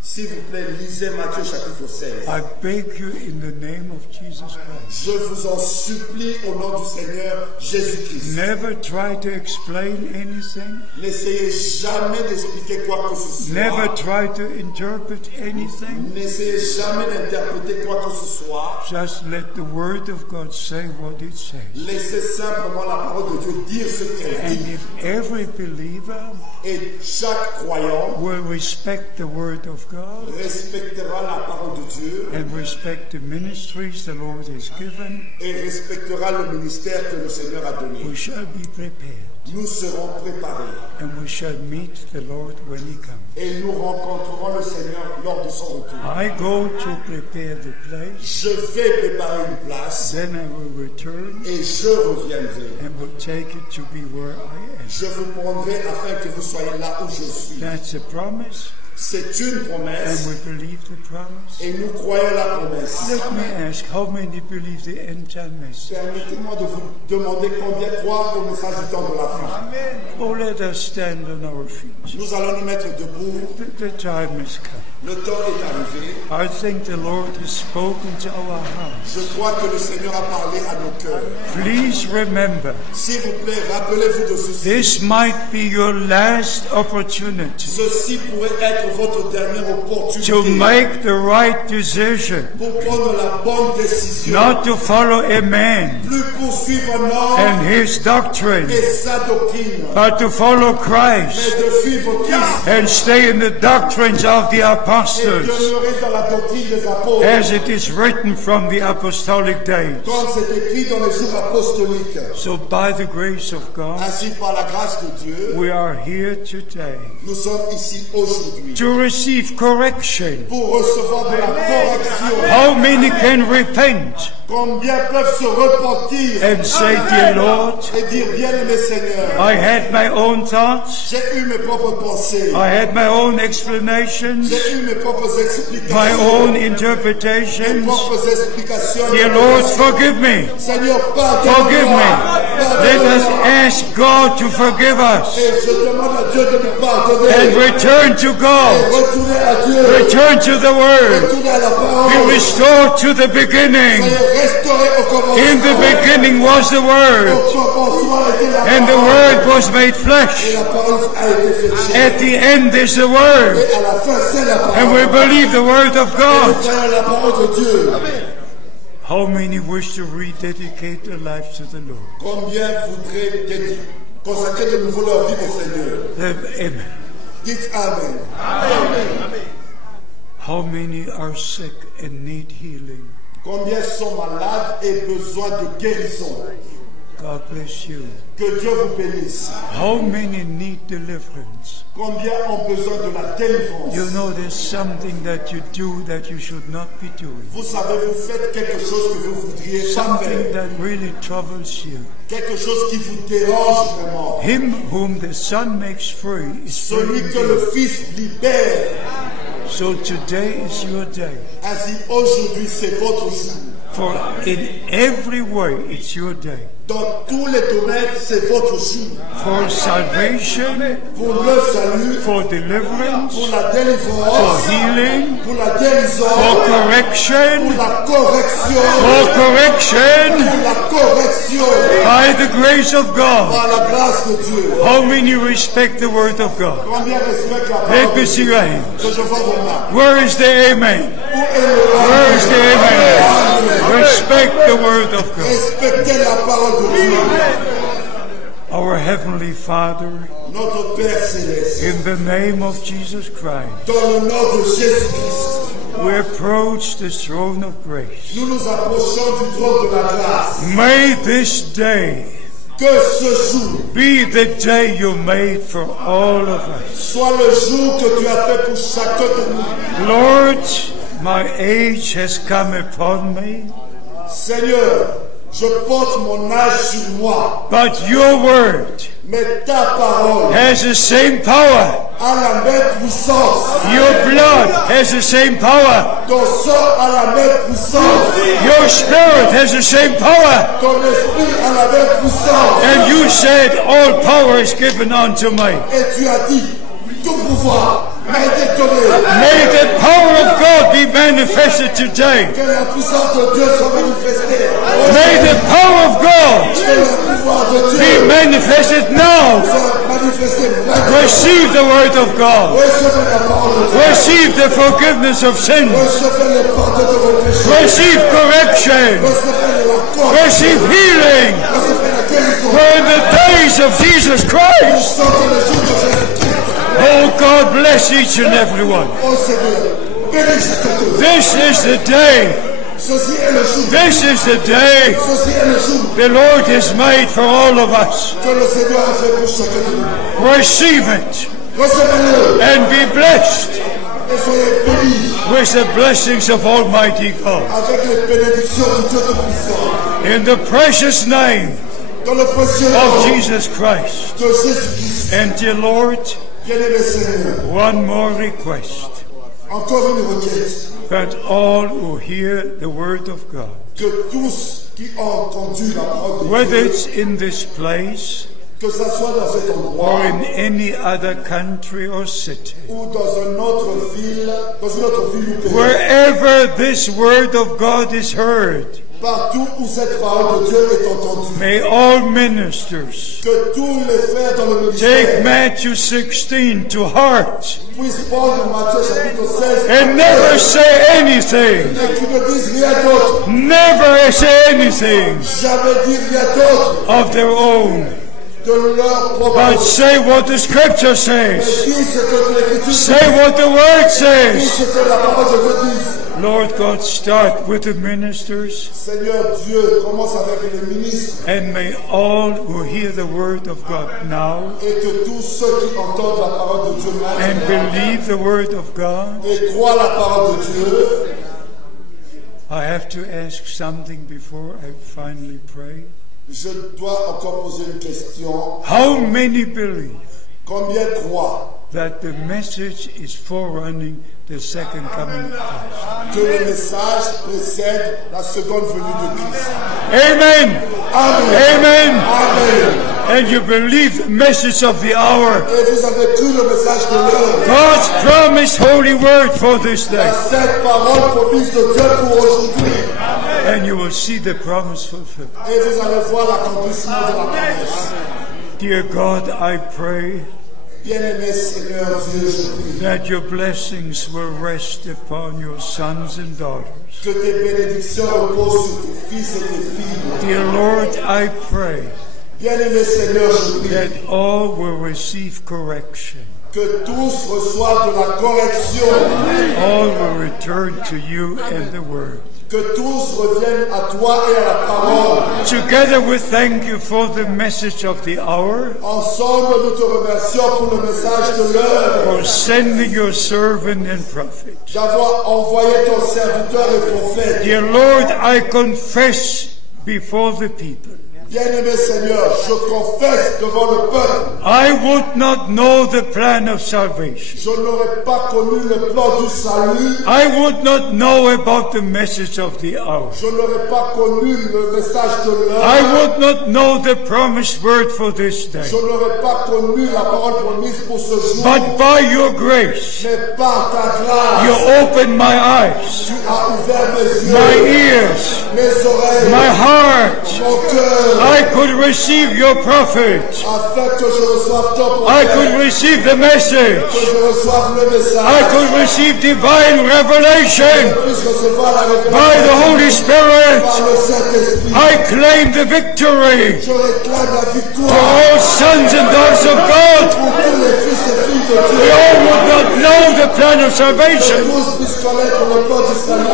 S'il vous plaît, lisez Matthieu chapitre 16. I beg you in the name of Jesus Christ. Je vous en supplie au nom du Seigneur Jésus-Christ. Never try to explain anything. N'essayez jamais d'expliquer quoi que ce soit. Never try to interpret anything. N'essayez jamais d'interpréter quoi que ce soit. Just let the Word of God say what it says. Laissez simplement la parole de Dieu dire ce qu'elle And dit. if every believer Et chaque croyant will respect the Word of God respectera la parole de Dieu and respect the ministries the Lord has given, et respectera le ministère que le Seigneur a donné. we shall be prepared Nous serons préparés and we shall meet the Lord when He comes. et nous rencontrerons le Seigneur lors de son retour. I go to prepare the place, Je vais préparer une place then I will return et je reviendrai. and will take it to be where I am. Je vous prendrai afin que vous soyez là où je suis. That's a promise, C'est une and promesse we believe the promise. et nous croyons la promesse. Let me ask, how many believe the end time message? Permettez-moi de vous demander combien croient au message du temps de la fin. Oh, let us stand on our feet. Nous allons nous mettre debout. The time has come. Le temps est arrivé. I think the Lord has spoken to our hearts. Je crois que le Seigneur a parlé à nos cœurs. Please remember, S'il vous plaît, rappelez-vous de ceci. this might be your last opportunity Ceci pourrait être votre dernière opportunité to make the right decision, pour prendre la bonne décision. not to follow a man Plus poursuivre un homme and his doctrine, et sa doctrine, but to follow mais Christ de suivre Christ and stay in the doctrines of the et apostles, demeurer dans la doctrine des apôtres, as it is written from the apostolic days. comme c'est écrit dans les jours apostoliques. So by the grace of God, Ainsi, par la grâce de Dieu, we are here today nous sommes ici aujourd'hui to receive correction. pour recevoir de la correction. How many can repent Combien peuvent se repentir and say, Dear Lord, et dire, bien-aimé Seigneur, I had my own thoughts, j'ai eu mes propres pensées, I had my own explanations, j'ai eu mes propres my explications, own mes interpretations. propres explications. Dear Lord, forgive me, Seigneur, forgive me. Let us pardonne-moi. ask God to forgive us Et je demande à Dieu de nous pardonner. and return to God, Retournez à Dieu. return to the Word, Retournez à la be parole. restored to the beginning. Soyez restaurés au commencement. In the beginning was the Au Word, commencement était la and the parole. Word was made Et flesh. la parole a été faite chair. At the end is the Word, Et à la fin, c'est la parole. and we believe the Word of Nous God. croyons la parole de Dieu. How many wish to rededicate their lives to the Lord? Combien voudraient consacrer de nouveau leur vie au Seigneur? Amen. Dites Amen. How many are sick and need healing? Combien sont malades et besoin de guérison? God bless you. Que Dieu vous bénisse. How many need deliverance? Combien ont besoin de la délivrance? You know there's something that you do that you should not be doing. Vous savez, vous faites quelque chose que vous voudriez pas Something faire. that really troubles you. Quelque chose qui vous dérange vraiment. Him whom the Son makes free is free Celui que indeed. le Fils libère. So today is your day. Ainsi, aujourd'hui, c'est votre jour. For in every way it's your day. Dans tous les domaines, c'est votre jour. For salvation, Pour le salut, for deliverance, pour la for délivrance, healing, pour la for guérison, correction, pour la correction, for correction, pour la correction, by the grace of God. par la grâce de Dieu. How many respect the word of God? Combien respectent la Let parole me de see Dieu? your hands. Que je vois vos mains. Where is the amen? Où est le Where is the amen? Respect the word of God. Respectez la parole de Dieu. Our Heavenly Father, Notre Père Céleste, in the name of Jesus Christ, dans le nom de Jésus-Christ, we approach the throne of grace. nous nous approchons du trône de la grâce. May this day Que ce jour be the day you made for all of us. soit le jour que tu as fait pour chacun de nous. Lord, my age has come upon me, Seigneur, je porte mon âge sur moi, but your word mais ta parole has the same power. a la même puissance. Your blood has the same power. Ton sang a la même puissance. Your spirit has the same power. Ton esprit a la même puissance. And you said, all power is given unto me. Et tu as dit, tout pouvoir m'a été donné. May the power of God be manifested today. Que la puissance de Dieu soit manifestée. May the power of God Que le pouvoir de be Dieu manifested now. soit manifesté maintenant. Receive the word of God. Recevez la parole de Dieu. Receive the forgiveness of sin. Recevez le pardon de vos péchés. Receive correction. Recevez la correction. Receive healing. Recevez la guérison. For in the days of Jesus Christ. Sortez le jour de Jésus-Christ. Oh God, bless each and every one. Oh Seigneur, bénis chacun d'eux. This is the day. Ceci est le jour. This is the day Ceci est le jour the Lord has made for all of us. que le Seigneur a fait pour chacun de nous. Receive it Recevez-le and be blessed et soyez bénis with the blessings of Almighty God. avec les bénédictions du Dieu Tout-Puissant. In the precious name Dans le précieux of nom Jesus Christ. de Jésus-Christ. And dear Lord, Bien-aimé Seigneur, one more request, encore une requête. that all who hear the word of God, Que tous qui ont entendu la parole de whether Dieu, it's in this place que ça soit dans cet endroit or in any other country or city, ou dans une autre ville ou pays, wherever this word of God is heard, partout où cette parole de Dieu est entendue, may all ministers que tous les frères dans le take ministère Matthew 16 to heart puissent prendre Matthieu chapitre 16 and never say anything, et qui ne disent rien d'autre, never say anything jamais dire rien d'autre of their own, de leur propre but say what the scripture says, Dis ce que l'Écriture say what the word dit, says. ce que la parole de Dieu dit. Lord God, start with the ministers, Seigneur Dieu, commence avec les ministres and may all who hear the word of God now et que tous ceux qui entendent la parole de Dieu and maintenant believe the word of God. et croient la parole de Dieu. I have to ask something before I finally pray. Je dois encore poser une question. How many believe Combien croient that the message is forerunning the second coming of Christ? que le message précède la seconde venue de Christ? Amen. Amen. Amen. Amen. And you believe the message of the hour. Et vous avez cru le message de l'heure. God's promised holy word for this day. La sainte parole promise de Dieu pour aujourd'hui. And you will see the promise fulfilled. Et vous allez voir l'accomplissement de la promesse. Dear God, I pray Bien-aimé Seigneur Dieu, je prie that your blessings will rest upon your sons and daughters. que tes bénédictions reposent sur tes fils et tes filles. Dear Lord, I pray Bien-aimé Seigneur, je prie that all will receive correction. que tous reçoivent de la correction, All will return to you and the word. que tous reviennent à toi et à la parole. Together we thank you for the message of the hour, Ensemble, nous te remercions pour le message de l'heure, for sending your servant and prophet. d'avoir envoyé ton serviteur et prophète. Dear Lord, I confess before the people, Bien-aimé Seigneur, je confesse devant le peuple, I would not know the plan of salvation. je n'aurais pas connu le plan du salut, I would not know about the message of the hour. je n'aurais pas connu le message de I l'heure, would not know the promised word for this day. je n'aurais pas connu la parole promise pour ce jour, But by your grace, mais par ta grâce, you opened my eyes, tu as ouvert mes my yeux, ears, mes oreilles, my heart. mon cœur, I could receive your prophet. afin que je reçoive ton I prophète, could receive the message. que je reçoive le I message, could receive divine revelation que je puisse recevoir la by the révélation Holy Spirit. par le Saint-Esprit. I claim the victory Je réclame la for victoire all sons and daughters of God. pour tous les fils et filles de We Dieu. all would not know the plan of salvation. Tous puissent connaître le plan du salut.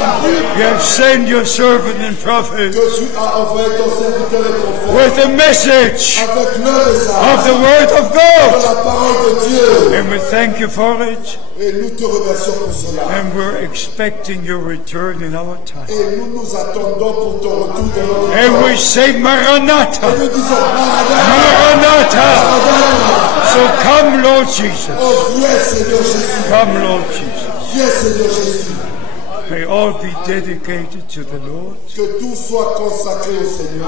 You have sent your servant and prophet Que tu as envoyé ton serviteur et prophète with a message avec le message of the word of de God. la parole de Dieu. And we thank you for it. Et nous te remercions pour cela. And we're expecting your return in our time. Et nous nous attendons pour ton retour dans notre And we temps. say Maranatha, Nous disons Maranatha, Maranatha. Maranatha. So come, Lord Jesus. Oh, viens Seigneur Jésus. Come, Lord Jesus. Viens Seigneur Jésus. May all be dedicated to the Lord Que tout soit consacré au Seigneur.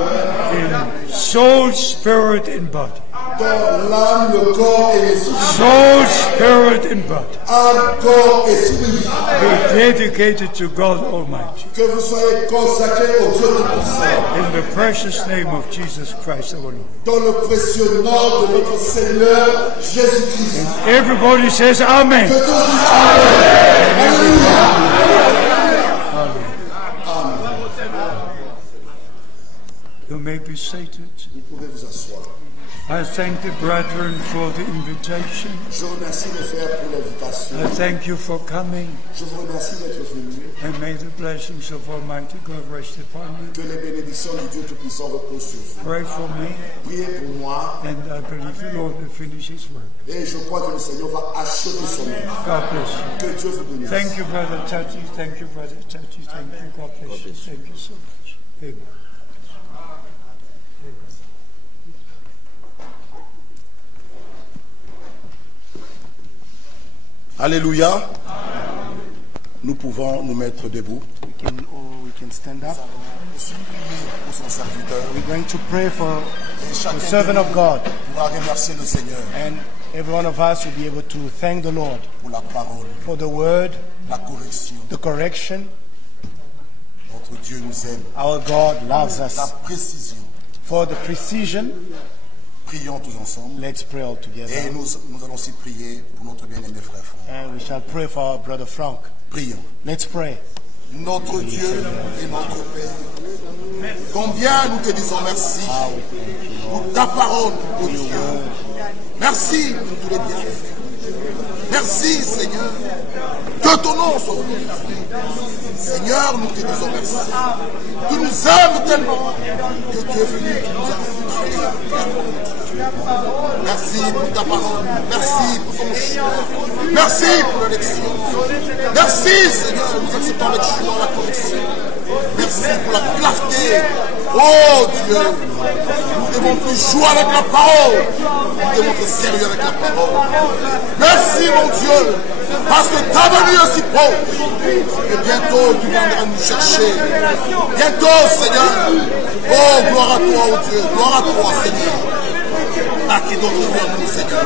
in soul, spirit, and body. dans l'âme, le corps et l'esprit. Soul, spirit, and body. Âme, corps, esprit. Be dedicated to God Almighty. Que vous soyez consacrés au Dieu Tout-Puissant. In the precious name of Jesus Christ our Lord. Dans le précieux nom de notre Seigneur Jésus-Christ. Everybody says Amen. Que tous disent Amen. Alléluia. You may be seated. Vous pouvez vous asseoir. I thank the brethren for the invitation. Je remercie les frères pour l'invitation. I thank you for coming. Je vous remercie d'être venus. And may the blessings of Almighty God rest upon you. Que les bénédictions du Dieu Tout-Puissant reposent sur vous. Pray for me, Priez pour moi. and I believe the Lord will finish His work. Et je crois que le Seigneur va achever son œuvre. God bless you. Que Dieu vous bénisse. Thank you, Brother Tati. Thank you, Brother Tati. Thank you. God bless you. Thank you so much. Amen. Alléluia. Nous pouvons nous mettre debout. We can stand up. Pour son serviteur. We're going to pray for Et chacun the servant of God. pourra remercier le Seigneur And every one of us will be able to thank the Lord pour la parole, for the word, la correction. the correction. Notre Dieu nous aime. Our God loves La us. précision. For the precision, Prions tous ensemble. let's pray all Et together. nous allons aussi prier pour notre bien-aimé frère Franck. And we shall pray for our brother Frank. Prions. Let's pray. Notre Dieu et notre Père, combien nous te disons merci pour ta parole, ô Dieu. Merci pour tous les bienfaits. Merci, Seigneur. Que ton nom soit glorifié. Seigneur, nous te disons merci. Tu nous aimes tellement que tu es venu, tu nous as fait. Merci pour ta parole. Merci pour ton chemin. Merci pour l'élection. Merci, Seigneur, nous acceptons avec joie la correction. Merci pour la clarté. Oh Dieu, nous devons plus jouer avec la parole. Nous devons être sérieux avec la parole. Merci, mon Dieu, parce que ta venue est si proche. Et bientôt, tu viendras nous chercher. Bientôt, Seigneur. Oh, gloire à toi, oh Dieu. Gloire à toi, Seigneur. À qui d'autre vers nous, Seigneur.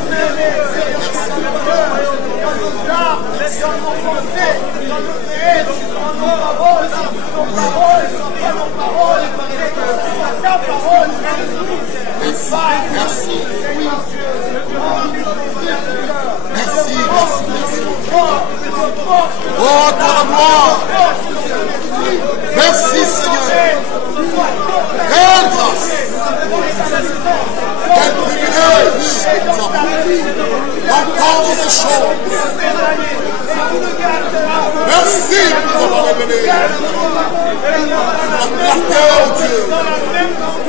Merci. Merci. Oh, toi, moi. Merci, Seigneur. Quelle grâce. Quel privilège que nous avons d'entendre ces choses. Merci pour nous avoir révélé la clarté, oh Dieu.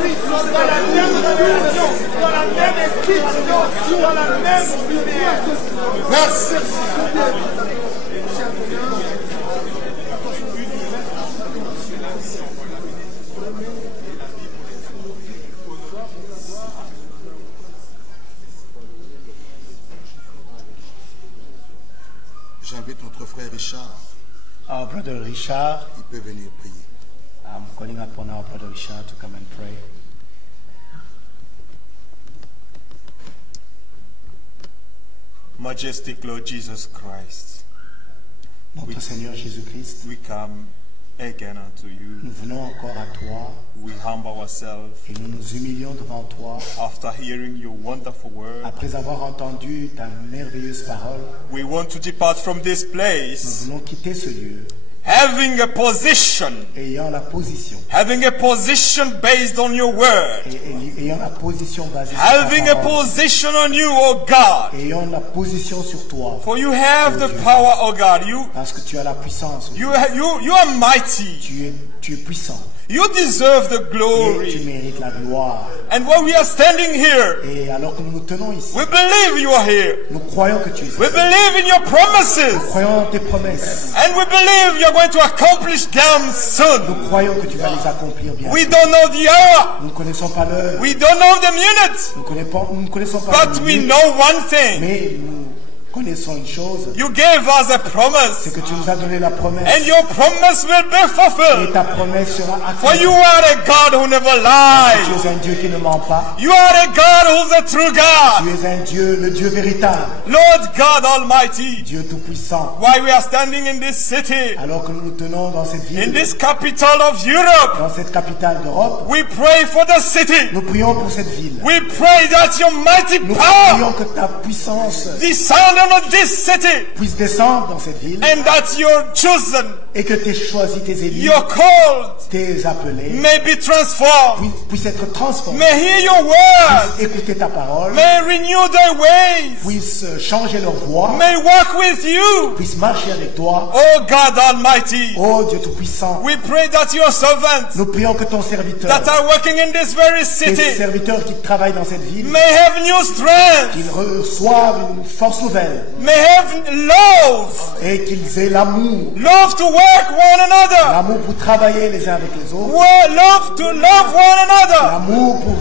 Merci. J'invite notre frère Richard. Our brother Richard, Il peut venir prier. I'm calling upon our brother Richard to come and pray. Majestic Lord Jesus Christ, Notre Seigneur Jésus-Christ, we come again unto you. nous venons encore à toi We humble ourselves et nous nous humilions devant toi. after hearing your wonderful word. Après avoir entendu ta merveilleuse parole, We want to depart from this nous place voulons quitter ce lieu having a position ayant la position, based on your word, et ayant la position basée sur having ta a parole, position on you, O God. ayant la position sur toi, For you have the power, O God. parce que tu as la puissance, You are mighty. tu es puissant, You deserve the et tu glory. mérites la gloire. And while we are standing here, Et alors que nous nous tenons ici, we believe you are here. nous croyons que tu es We ici, believe in your nous promises. croyons en tes promesses, And we believe you're going to accomplish them nous soon. croyons que tu vas les accomplir bien. We don't know the hour. Nous ne connaissons pas l'heure, We don't know the minute. nous ne connaissons pas But le we minute, know one thing. mais nous Connaissons une chose, You gave us a promise, c'est que tu nous as donné la promesse. and your promise will be Et fulfilled. ta promesse sera For you accomplie. are a God who never Tu lies. es un Dieu qui ne ment pas. You are a God who's a true God. Tu es un Dieu, le Dieu véritable. Lord God Almighty, Dieu tout-puissant. while we are standing in this city, Alors que nous nous tenons dans cette in ville, this capital of Europe, dans cette capitale d'Europe, we pray for the city. nous prions pour cette ville. We pray that your mighty Nous power prions que ta puissance descend on this city, puisse descendre dans cette ville and that your chosen, et que tes choisis, tes élus, your called, tes appelés may be transformed, puissent être transformés, may hear your words, puissent écouter ta parole, may renew their ways, puissent changer leur voix, may walk with you. puissent marcher avec toi. Oh God Almighty, Oh Dieu tout-puissant, we pray that your servants nous prions que ton serviteur, that are working in this very tes city serviteurs qui travaillent dans cette ville, may have new strength, qu'ils reçoivent une force nouvelle may have love, et qu'ils aient l'amour, love to work one another, l'amour pour travailler les uns avec les autres, love to love one another. l'amour pour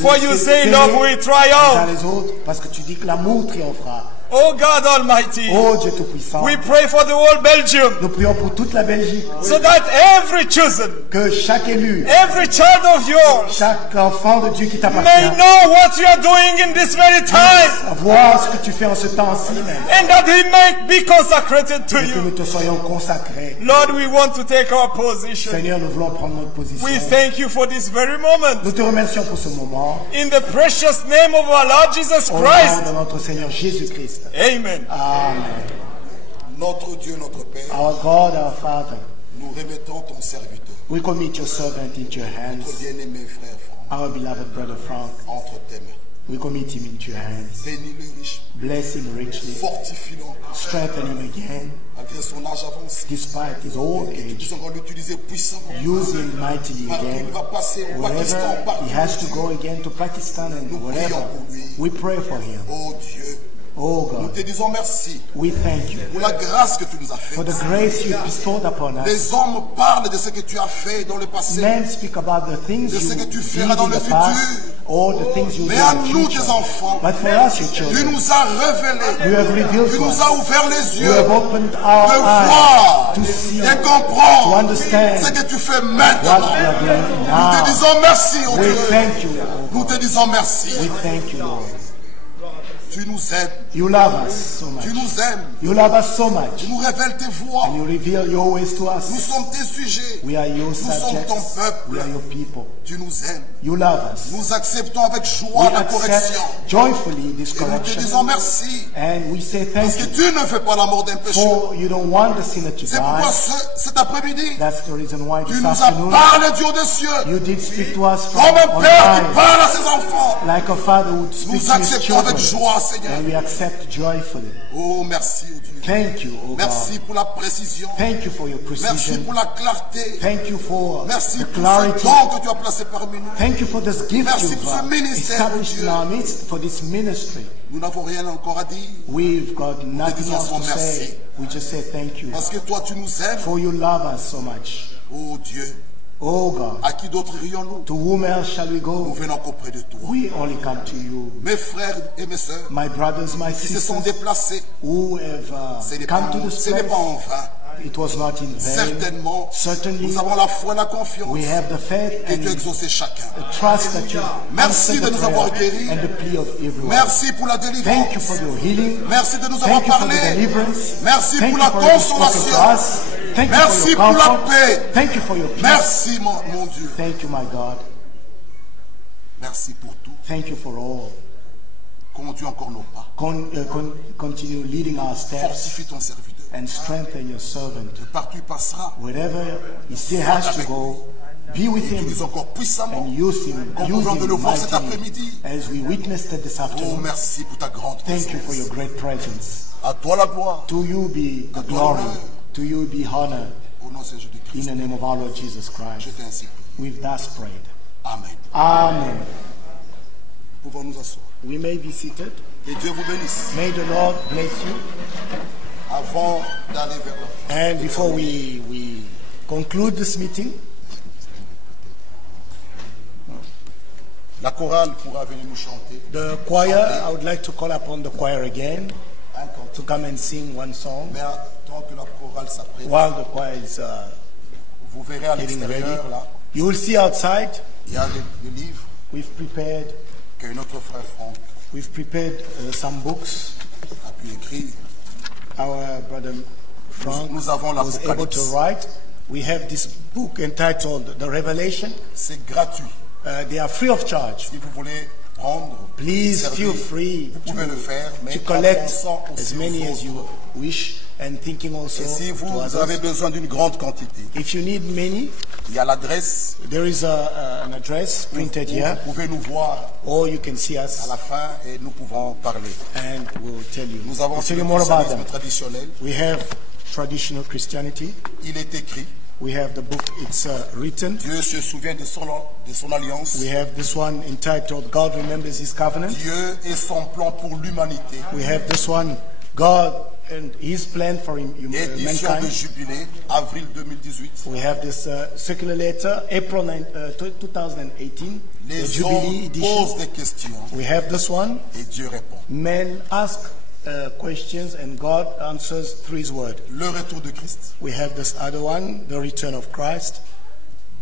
For you say s'aimer love will les uns triumph. les autres, parce que tu dis que l'amour triomphera. Oh God Almighty, Oh Dieu tout-puissant, we pray for the whole Belgium, nous prions pour toute la Belgique, so that every chosen, que chaque élu, every child of yours chaque enfant de Dieu qui may t'appartient, know what you are doing in this very time, voir ce que tu fais en ce temps-ci même, and that he may be consecrated to et que nous you. te soyons consacrés. Lord, we want to take our position. Seigneur, nous voulons prendre notre position. We thank you for this very moment. Nous te remercions pour ce moment. In the precious name of our Lord Jesus Au nom Christ. de notre Seigneur Jésus-Christ. Amen. Amen. Notre Dieu, notre Père, Our God, our Father, nous remettons ton serviteur, we commit your servant into your notre hands. bien-aimé frère Franck, Our beloved brother Frank, entre tes mains. we commit him into your hands. Bénis-le richement, Bless him richly. fortifie-le encore, Strengthen him again. malgré son âge avancé. Despite his old Et tu age, puisses encore l'utiliser puissamment. use him mightily Partout again. il va passer au Pakistan, Wherever partout. he has to go again to Pakistan and wherever, we pray for him. Oh Dieu, Oh nous God, te disons merci we thank you pour la grâce que tu nous as for faite. the grace you bestowed upon us. Les hommes parlent de ce que tu as fait dans le passé, Men speak about the things de ce you que tu did feras dans in le the past, futur. or the things you Mais do à in the nous, future. tes enfants, But for us, your tu children, nous as révélé, you have revealed tu to nous us, as ouvert les you yeux have opened our de eyes voir to see et to comprendre understand ce que tu fais what maintenant. you are doing Nous te now. disons merci, oh We Dieu. thank you, oh Nous te disons merci. We thank you, Lord. Tu nous aides, You love us so much. tu nous aimes, You love us so much. tu nous révèles tes voies. And you reveal your ways to Nous us. sommes tes sujets. We are your Nous sommes ton subjects. peuple. We are your people. Tu nous aimes. You love us. Nous acceptons avec We joie la accept correction. joyfully this Et nous te disons correction. merci. And we say Parce thank que you. tu ne fais pas la mort d'un pécheur. For you don't want the sinner to C'est pourquoi die. cet après-midi, That's the reason why tu this nous as afternoon parlé du haut des cieux. you did speak to us from Comme un on père qui high, parle à ses enfants. like a father would speak Nous to his acceptons avec children. joie, Seigneur. And we accept joyfully. Oh, merci, oh Dieu. Thank you, O Merci God. pour la précision. Thank you for your Merci precision. pour la clarté. Thank you for Merci the pour ce clarity. don que tu as placé parmi nous. Thank you for this gift Merci you've pour ce ministère, established Dieu. in our midst, for this ministry. Nous n'avons rien encore à dire. We've got nothing disons else to merci. say. We just say thank you. Parce que toi, tu nous aimes. For you love us so much. Oh Dieu, Oh God, à qui d'autre irions-nous? to whom else shall we Nous go? venons qu'auprès de toi. We only come to you. Mes frères et mes sœurs My brothers, my qui se sont sisters, déplacés, who have ce n'est come pas, to this ce n'est pas en place, vain. it was not in vain. Certainement, Certainly, nous avons la foi et la confiance we have the faith que and tu as exaucé chacun. the trust that you Merci answered de the nous avoir prayer guéris. and the plea of everyone. Merci pour la Thank you délivrance. for your healing. Merci de nous avoir Thank you for the parlé. deliverance. Merci Thank pour you la for your spoken to consolation. us. Thank you Merci for your pour la comfort. paix. Thank you for your peace. Merci, mon Dieu. Thank you, my God. Merci pour tout. Thank you for all. Conduis encore nos pas. Continue leading our steps Fortifie ton serviteur. and strengthen your servant. Partout il passera. Wherever he still has to go, be with him Utilise encore puissamment. and use him. Comme nous Use venons de le him voir cet mightily après-midi. as we witnessed it this Oh, afternoon. merci pour ta grande Thank you for présence. your great presence. À toi la gloire. To you be the À toi glory. l'honneur. To you be honor. Au nom de Jésus-Christ. In the name of our Lord Jesus Je Christ. t'ai ainsi prié. We've thus prayed. Amen. Amen. Pouvons nous asseoir. We may be seated. Que Dieu vous bénisse. May the Lord bless you. Avant d'aller vers la fin. And before we conclude this meeting, La chorale pourra venir nous chanter. the choir, I would like to call upon the choir again un cantique. to come and sing one song Mais tant que la chorale s'apprête, while the choir is vous verrez à getting ready. l'extérieur, là, You will see outside, il y a des livres we've prepared que notre frère Franck some books. a pu écrire. Our brother Frank Nous avons was able to l'Apocalypse. write. We have this book entitled The Revelation. C'est gratuit. They are free of charge. Si vous voulez prendre, Please servir, feel free vous pouvez le faire, mais to en collect pensant as aussi many aux as you autres. wish and thinking also Et si to vous others. avez besoin d'une grande quantité, If you need many, il y a l'adresse there is an address où printed vous here, pouvez nous voir or you can see à us la fin et nous pouvons parler. and we'll tell you. Nous avons We'll aussi tell le you more about christianisme them. traditionnel. We have traditional Christianity. Il est écrit, We have the book, it's written. Dieu se souvient de son alliance. We have this one entitled God Remembers His Covenant. Dieu et son plan pour l'humanité. We have this one, God and His plan for Édition de mankind. jubilé, avril 2018. We have this circular letter, April 2018, the Les Jubilee hommes edition. posent des questions We have this one, et Dieu répond. men ask questions and God answers through His word. Le retour de Christ, We have this other one, the return of Christ.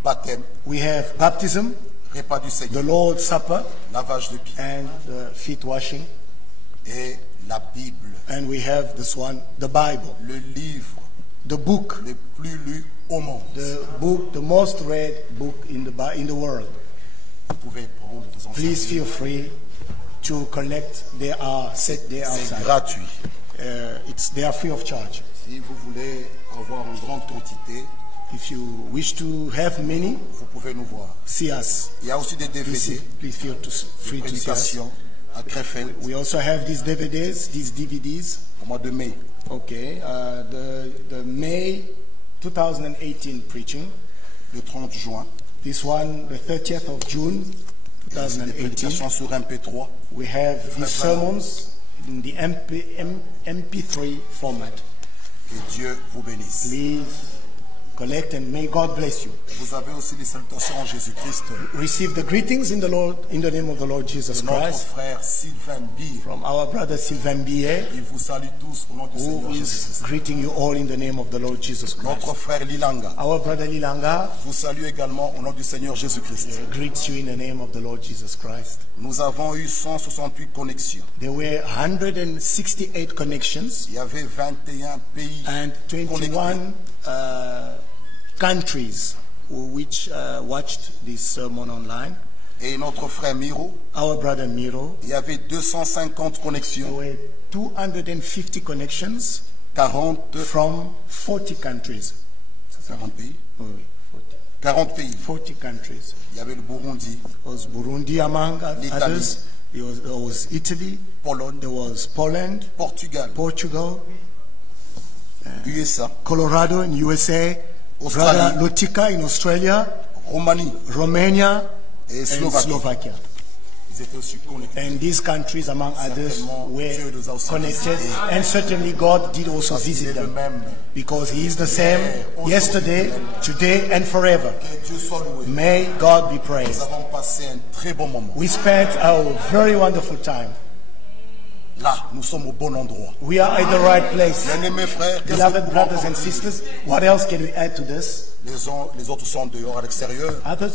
baptême, We have baptism, repas du the Seigneur, Lord's Supper, lavage de pieds and the feet washing. et la Bible, And we have this one, the Bible, le livre the book, le plus lu au monde. the book, the most read book in the world. Vous pouvez prendre des enseignements. Please feel free to collect. They are set there C'est outside. gratuit. They are free of charge. Si vous voulez avoir une grande quantité, If you wish to have many, vous pouvez nous voir. see us. Il y a aussi des DVD, Please feel free des to see us. prédications à Krefeld We also have these DVDs. au mois de mai. Okay, the May 2018 preaching. Le 30 juin, This one, the 30th of June il y a aussi des 2018. prédications sur MP3. We have these sermons in the MP3 format. Que Dieu vous bénisse. Please collect and may God bless you. Vous avez aussi les salutations en Jésus-Christ Receive the greetings in the Lord, in the name of the Lord Jesus de notre Christ, frère Sylvain Bier. from our brother Sylvain Billet, Il vous salue tous au nom du who Seigneur is Jésus-Christ. greeting you all in the name of the Lord Jesus Christ. Notre frère Lilanga Our brother Lilanga vous salue également au nom du Seigneur Jésus-Christ. greets you in the name of the Lord Jesus Christ. Nous avons eu 168 connexions. There were 168 connections Il y avait 21 pays and connectés. 21 countries which watched this sermon online. Et notre frère Miro, Our brother Miro, il y avait 250 there connexions, were 250 connections 40 from 40 countries. 40 pays. Oh, wait, 40 pays. 40 countries. Il y avait le Burundi, There was Burundi among L'Italie. others. There was Italy. Pologne, There was Poland, Portugal, Portugal, USA, Colorado in USA, Australie. Brother Lutica in Australia, Roumanie Romania, et and Slovaquie. Slovakia. Ils étaient aussi connectés. And these countries, among others, Certainement, were Dieu les a aussi connected. visités. And certainly God did also Parce qu'il visit est le them. même. Because He is the same yesterday, today, and forever. Que Dieu soit loué. May God be Nous praised. avons passé un très bon moment. We spent a very wonderful time. Là, nous sommes au bon endroit. We are at the right place. Bien-aimés frères, qu'est-ce que Beloved nous brothers pouvons and dire? sisters, what else can we add to this? Les autres sont dehors à l'extérieur.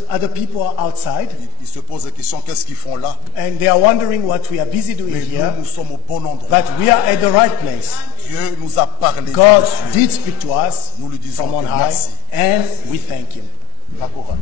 Other people are outside Ils se posent la question, qu'est-ce qu'ils font là? and they are wondering what we are busy doing Mais here. nous sommes au bon endroit. But we are at the right place. Dieu nous a parlé. God Dieu. did speak to us Nous lui disons from on que high merci. and we thank Him. La chorale.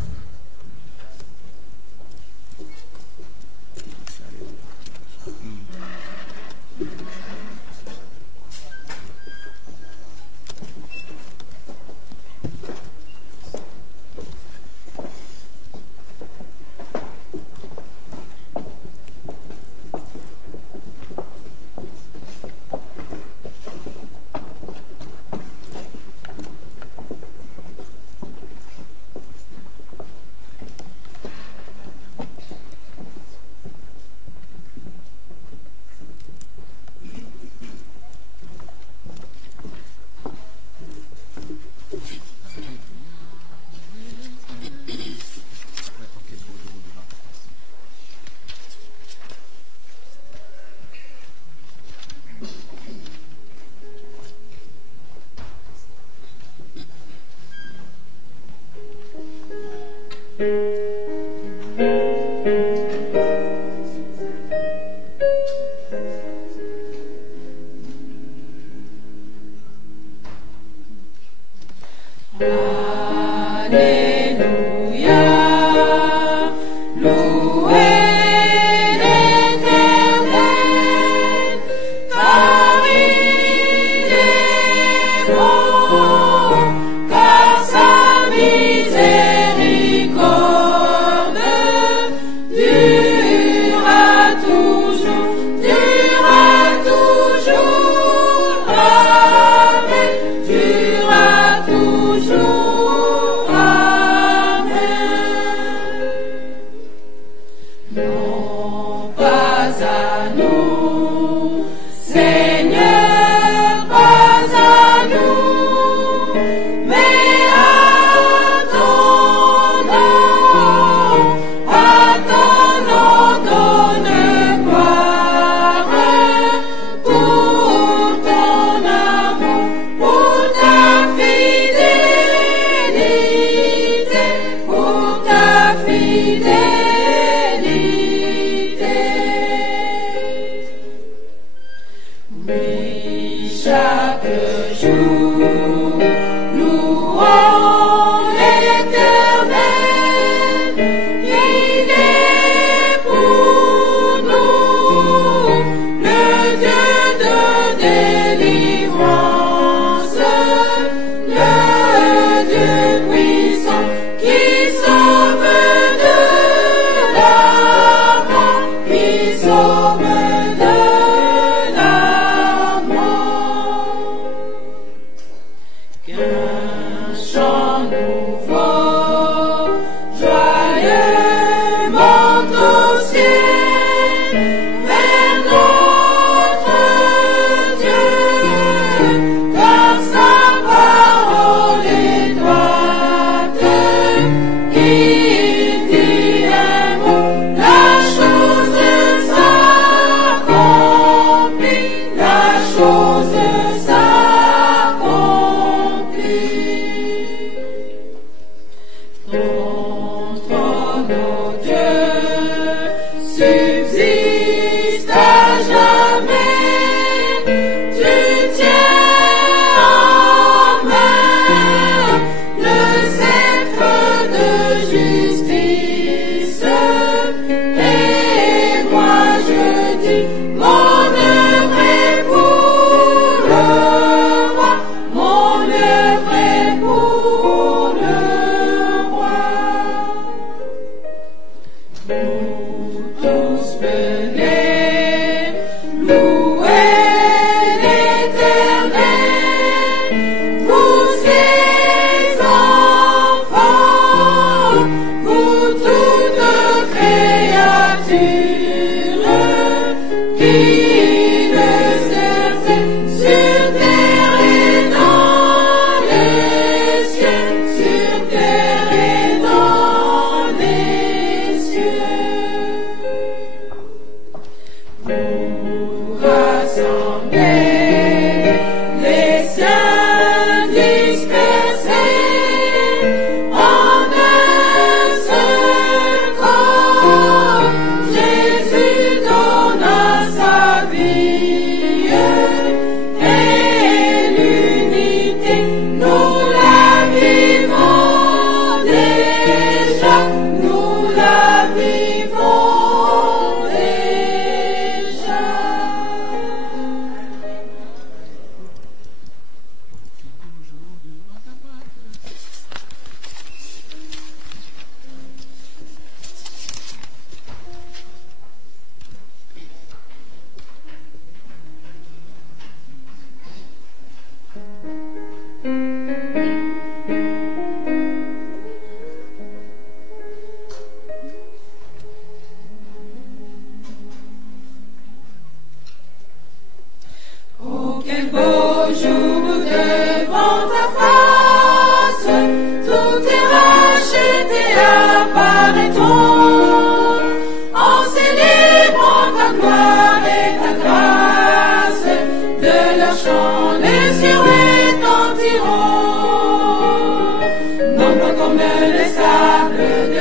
Car sa miséricorde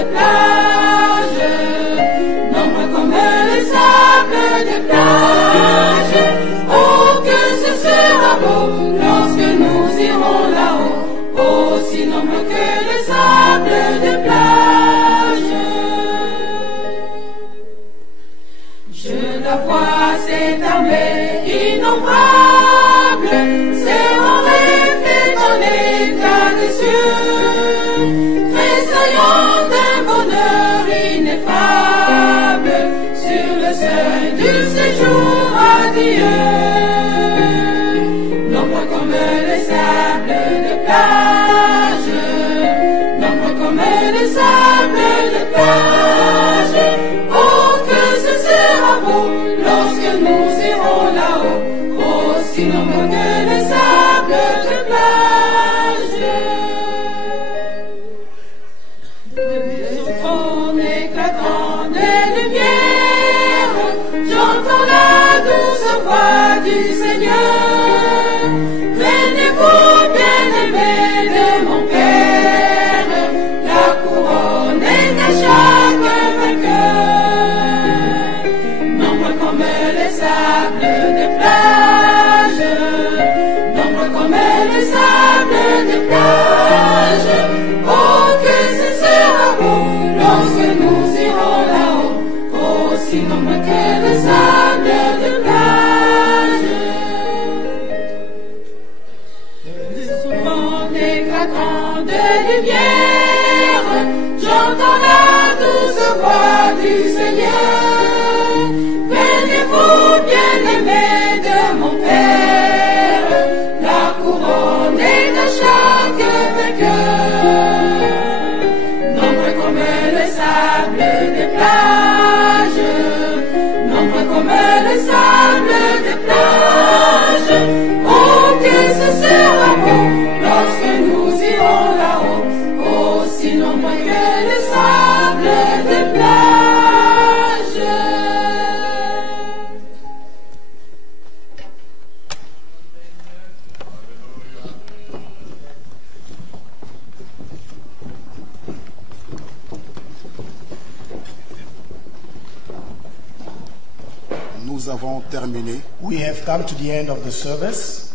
de plage, nombreux comme les sables de plage. Oh, que ce sera beau lorsque nous irons là-haut, aussi nombreux que les sables de plage. Je la vois, cette armée innombrable, c'est en reflet dans l'éclat des cieux, tressaillant d'un bonheur ineffable, sur le seuil du séjour radieux. Nombreux comme les sables de plage, nombreux comme les sables de plage. Oh, que ce sera beau lorsque nous irons là-haut, aussi nombreux que les sables de plage. Le trône éclatant des lumières, j'entends la douce voix du Seigneur. Venez-vous, bien-aimés de mon Père, la couronne est à chaque vainqueur. Nombreux comme les sables de plage, nombreux comme les sables de plage. Oh, que ce sera beau lorsque nous irons là-haut, aussi nombreux que les sables de plage. Souvent éclatant de lumière, j'entends la douce voix du Seigneur. Venez-vous, bien-aimés de mon Père, la couronne est à chaque vainqueur. Nombreux comme les sables des plages, nombreux comme les sables des plages. Oh, que ce sera beau lorsque nous irons là-haut, aussi nombreux que les sables des plages. Nous avons terminé. We have come to the end of the service.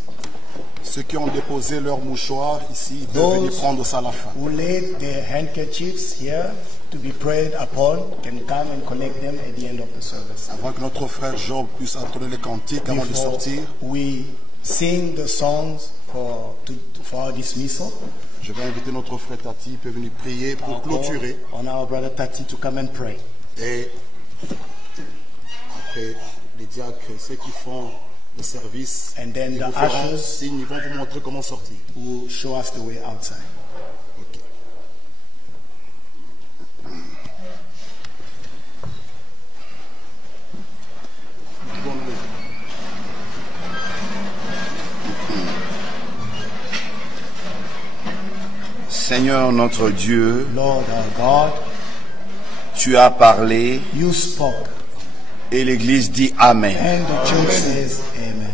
Ceux qui ont déposé leur mouchoir ici peuvent venir prendre ça à la fin. Who laid their handkerchiefs here to be prayed upon can come and collect them at the end of the service. Avant que notre frère Job puisse entonner les cantiques avant de Before sortir, we sing the songs for our dismissal, je vais inviter notre frère Tati, il peut venir prier pour I'll clôturer. call on our brother Tati to come and pray. Et après, les diacres, ceux qui font le service, And then ils the vous feront ushers signe, ils vont vous montrer comment sortir. Who show us the way outside. Ok. Seigneur notre Dieu, Lord our God, tu as parlé you spoke, et l'Église dit Amen. and the church says amen.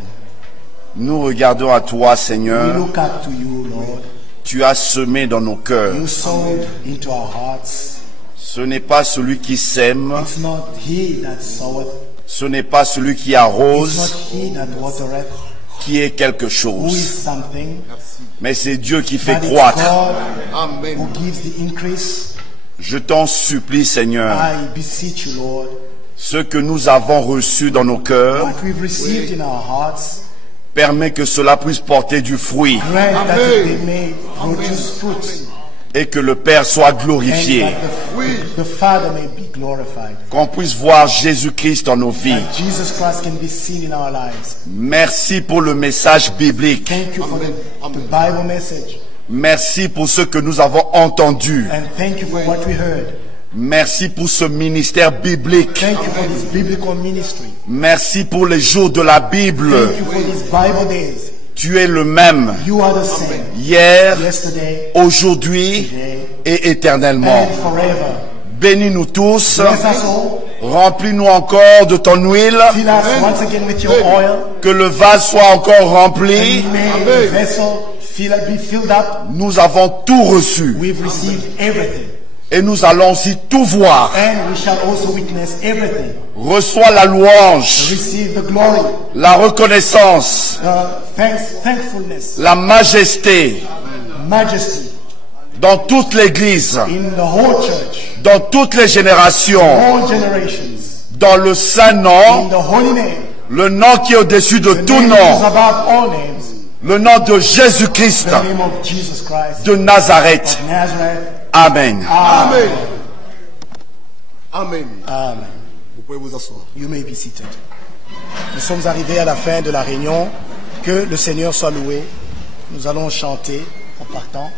Nous regardons à toi, We Seigneur. look up to you, Lord. Tu as semé dans nos cœurs. You sowed into our hearts. Ce n'est pas celui qui sème, It's not he that soweth, ce n'est pas celui qui it's arrose not he that watereth, qui est quelque who is chose, something, mais c'est Dieu qui fait but it's croître. God Amen. who gives the increase. Je t'en supplie, Seigneur, I beseech you, Lord, ce que nous avons reçu dans nos cœurs, what we've received in our hearts, permet que cela puisse porter du fruit grant that they may produce fruit, et que le Père soit and glorifié, that the Father may be glorified. qu'on puisse voir Jésus-Christ dans nos vies. That Jesus Christ can be seen in our lives. Merci pour le message biblique. Thank you for the Bible message, Merci pour ce que nous avons entendu. and thank you for what we heard. Merci pour ce ministère biblique. Thank you for this biblical ministry. Merci pour les jours de la Bible. Thank you for these Bible days. Tu es le même You are the same hier, yesterday, aujourd'hui today, et éternellement. and forever. Bénis-nous tous. Bless us all. Remplis-nous encore de ton huile. Fill us once again with your oil. Que le vase soit encore rempli. And may the vessel be filled up. Nous avons tout reçu. We've received everything. Et nous allons y tout voir. And we shall also witness everything. Reçois la louange, Receive the glory, la reconnaissance, thankfulness, la majesté majesty dans toute l'Église, in the whole church, dans toutes les générations, all generations, dans le saint in nom, the holy name, le nom qui est au-dessus de the tout name that is nom, above all names, le nom de Jésus-Christ the name of Jesus Christ de Nazareth. of Nazareth. Amen. Amen. Amen. Amen. Vous pouvez vous asseoir. You may be seated. Nous sommes arrivés à la fin de la réunion. Que le Seigneur soit loué. Nous allons chanter en partant.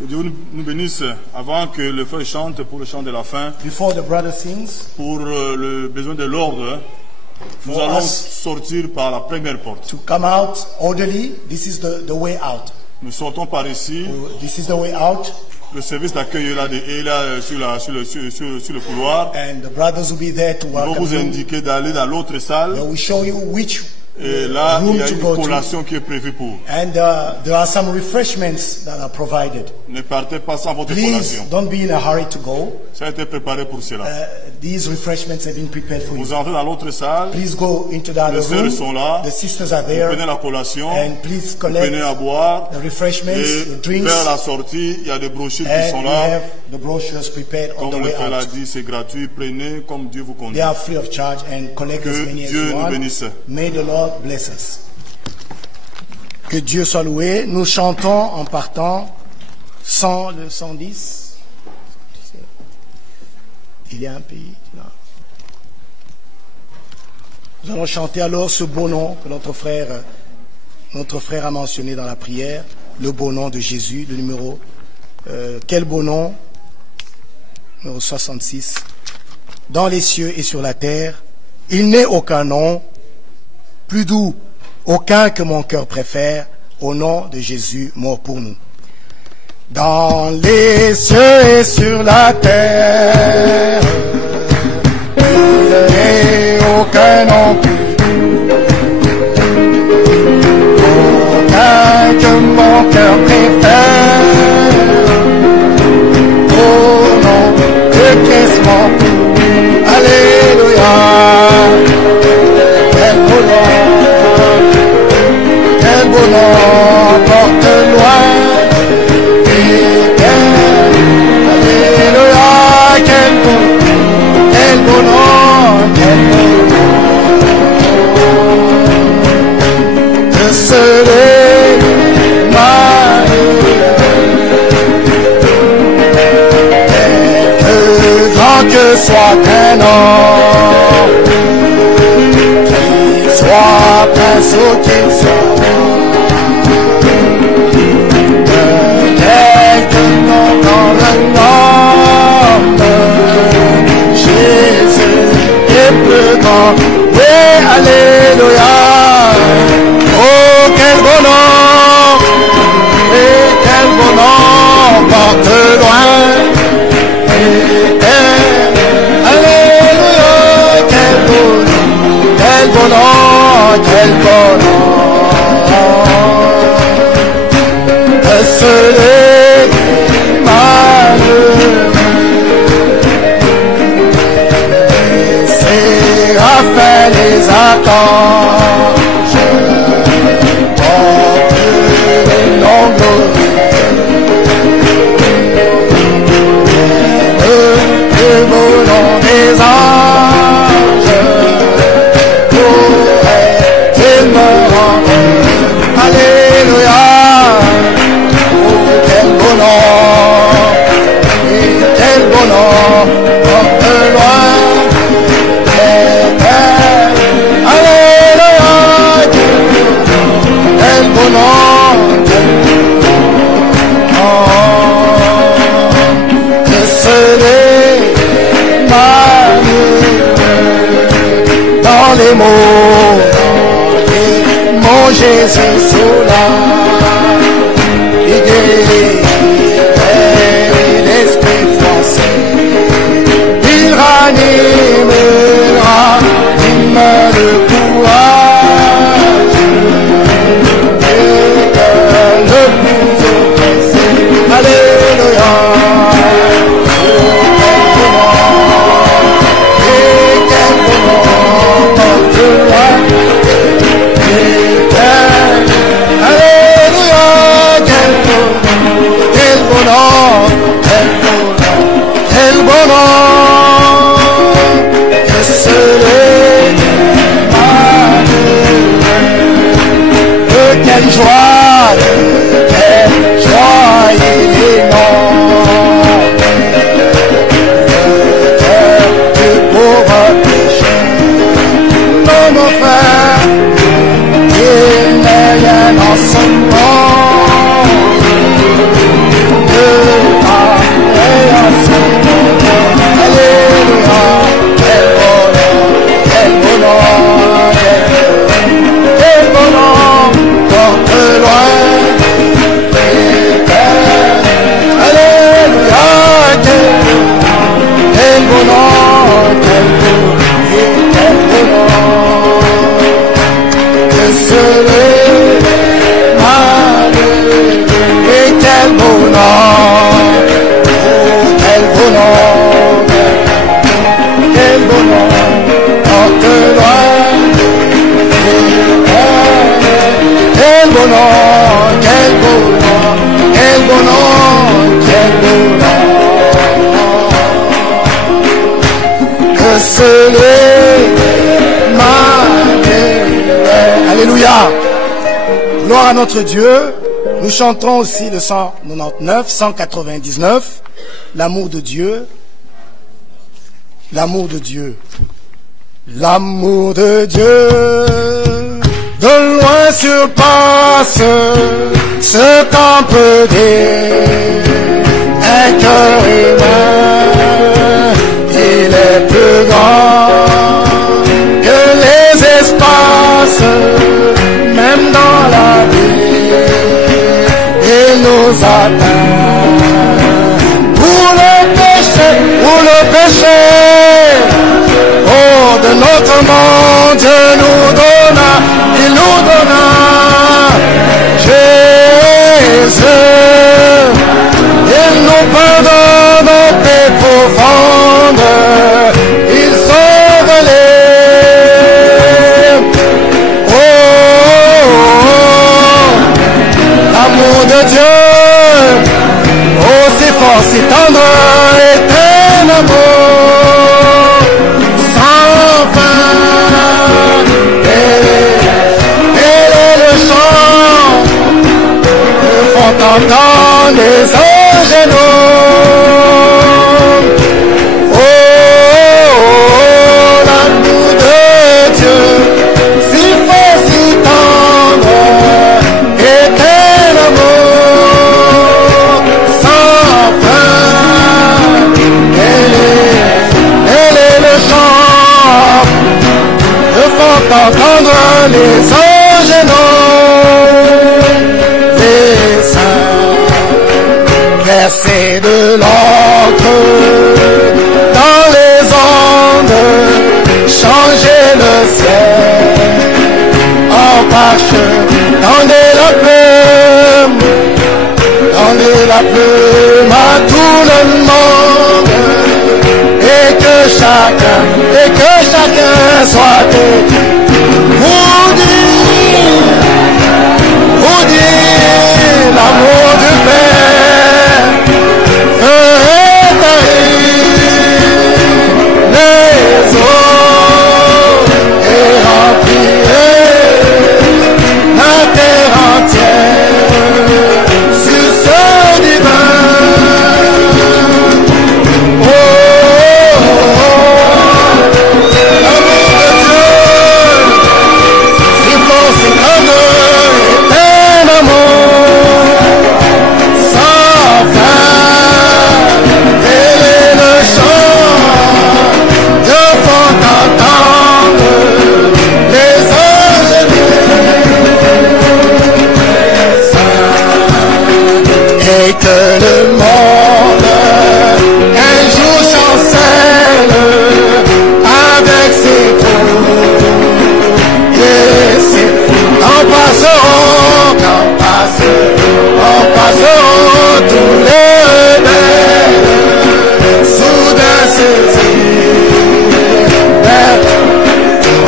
Que Dieu nous bénisse avant que le frère chante pour le chant de la fin. Before the brother sings, Pour le besoin de l'ordre, nous For allons us. sortir par la première porte. to come out orderly, this is the way out. Nous sortons par ici. This is the way out. Le service d'accueil est là sur le couloir. And the brothers will be there to Ils vont welcome vous you. indiquer d'aller dans l'autre salle. They will show you which Et là, il room y a to une go to. collation qui est prévue pour. And there are some refreshments that are provided. Ne partez pas sans votre Please collation. don't be in a hurry to go. Ça a été préparé pour cela. These refreshments have been prepared for you. Vous entrez dans l'autre salle. Please go into the other Les sœurs room. sont là. The sisters are Vous there. prenez la collation. And please Vous collect prenez à boire. the refreshments, Et the drinks. vers la sortie, il y a des brochures qui sont And we là. have the brochures prepared on the Comme le way frère l'a out. dit, c'est gratuit. Prenez comme Dieu vous conduit. They are free of charge and collect Que as many as Dieu you nous want. bénisse. May the Lord bless us. Que Dieu soit loué. Nous chantons en partant le 110. Il y a un pays. Non. Nous allons chanter alors ce beau nom que notre frère a mentionné dans la prière, le beau nom de Jésus, le numéro. Quel beau nom? Numéro 66. Dans les cieux et sur la terre, il n'est aucun nom plus doux, aucun que mon cœur préfère, au nom de Jésus mort pour nous. Dans les cieux et sur la terre, il n'est aucun nom plus doux, aucun que mon cœur préfère, au nom de Christ mort pour nous. Alléluia, quel beau nom, quel beau nom porte loin. Alléluia, quel beau nom, quel beau nom de seul quelque grand que soit un homme, qu'il soit prince ou qu'il soit dans le nom de Jésus est plus grand. Oui, alléluia. Oh, quel beau nom. Et quel beau nom porte loin. Alléluia. Quel beau nom. Quel beau nom. Quel beau nom. De ce Séraphins les archanges portent le nom le beau nom des anges pourrait-il me rendre. Alléluia, oh quel beau nom, et quel beau nom porte loin. Quel beau nom, que ce n'est pas dans les mots, mon Jésus sous la idée et l'esprit français, il ranimera le courage et le plus oppressé. Alléluia. scellé, alléluia. Gloire à notre Dieu. Nous chantons aussi le 199, 199, l'amour de Dieu. L'amour de Dieu. L'amour de Dieu, de loin surpasse ce qu'on peut dire. Un cœur humain, il est plus grand que les espaces, même dans la vie, il nous atteint. Pour le péché, oh, de notre monde, Dieu nous donna, il nous donna Jésus. Il nous pardonne nos paix profondes, il sauve les. Oh, l'amour de Dieu, oh, c'est fort, c'est tendre, est un amour sans fin. Et le chant font entendre les anges et nous. Oh, l'amour de Dieu, si fort, si tendre, est un amour sans fin. Elle est le chant que font entendre les anges et nous. Verser de l'encre dans les ondes, changer le ciel en parchemin, tendez la plume à tout le monde, et que chacun soit vous dire l'amour du Père. Les eaux et remplir la terre entière sur ce divin. Oh, l'amour de Dieu, si fort, si tendre, est un amour sans fin. Et que le monde un jour chancelle avec ses tours. Et ses temps passeront tous les belles, soudain saisis.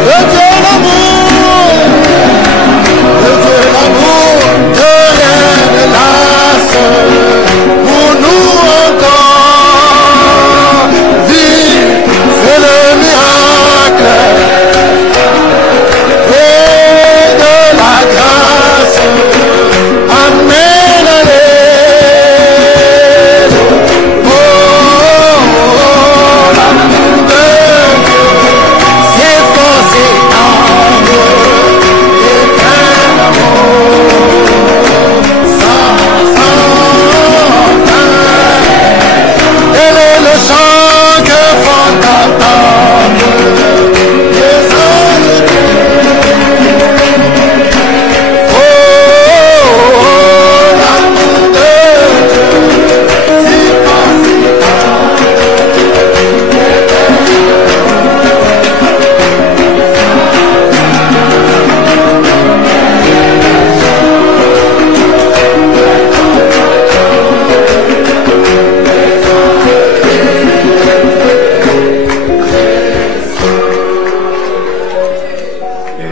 Le Dieu l'amour, que rien ne lasse. Pour nous encore, vie, c'est le miracle et de la grâce. Amen, alléluia. Oh, l'amour de Dieu, c'est fort, c'est tendre, et un amour sans fin. Elle est le chant que font entendre les anges. Oh, l'amour de Dieu, si fort, si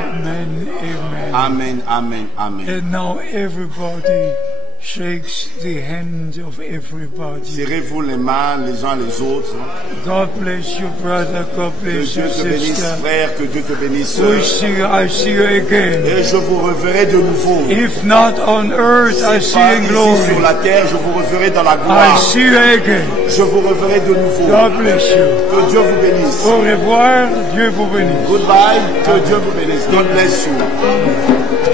Amen, amen. Amen, amen, amen. And now everybody shakes the hand of everybody. Serrez-vous les mains les uns les autres. God bless you, brother. God Que bless Dieu you, te bénisse, sister. frère, que Dieu te bénisse. I see you again. Et je vous reverrai de nouveau. If not on earth, I see Pas in ici glory. sur la terre, je vous reverrai dans la I gloire. see you again. Je vous reverrai de nouveau. God bless you. Que Dieu vous bénisse. Au revoir. Dieu vous bénisse. Goodbye. Que Dieu vous bénisse. God bless you.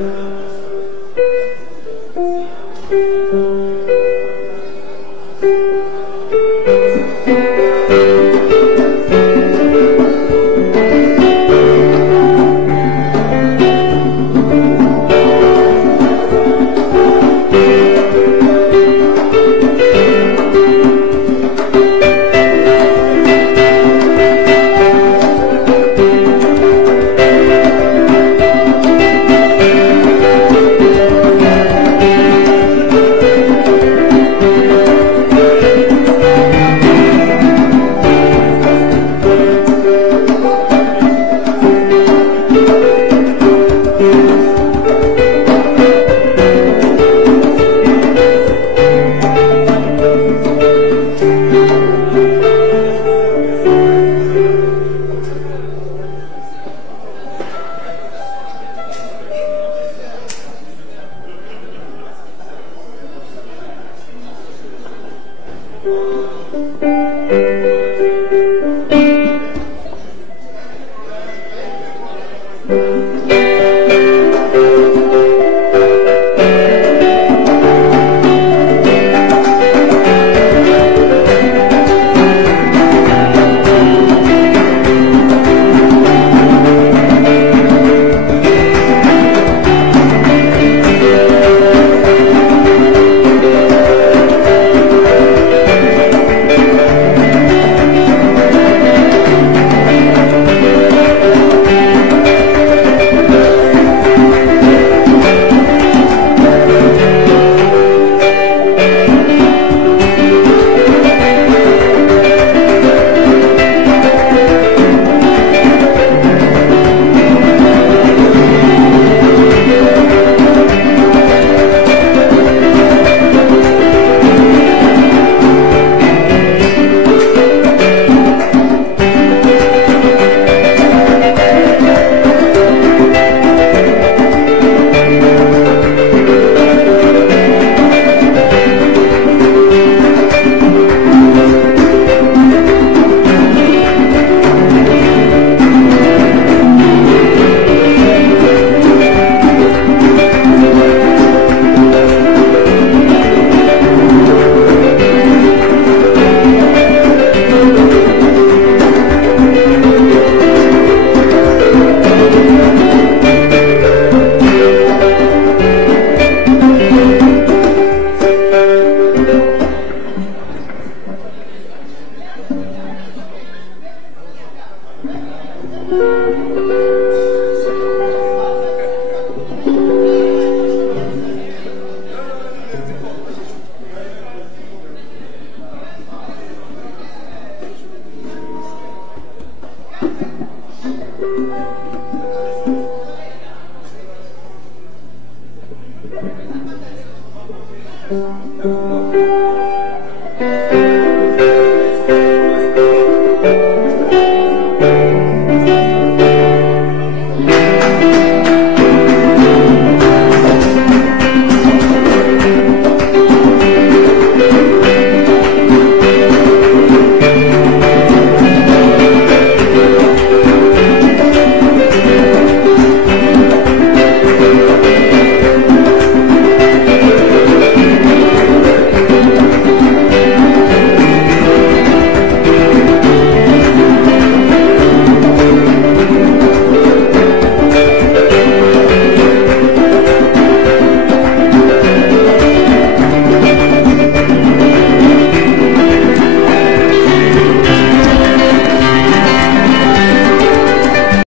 Amen.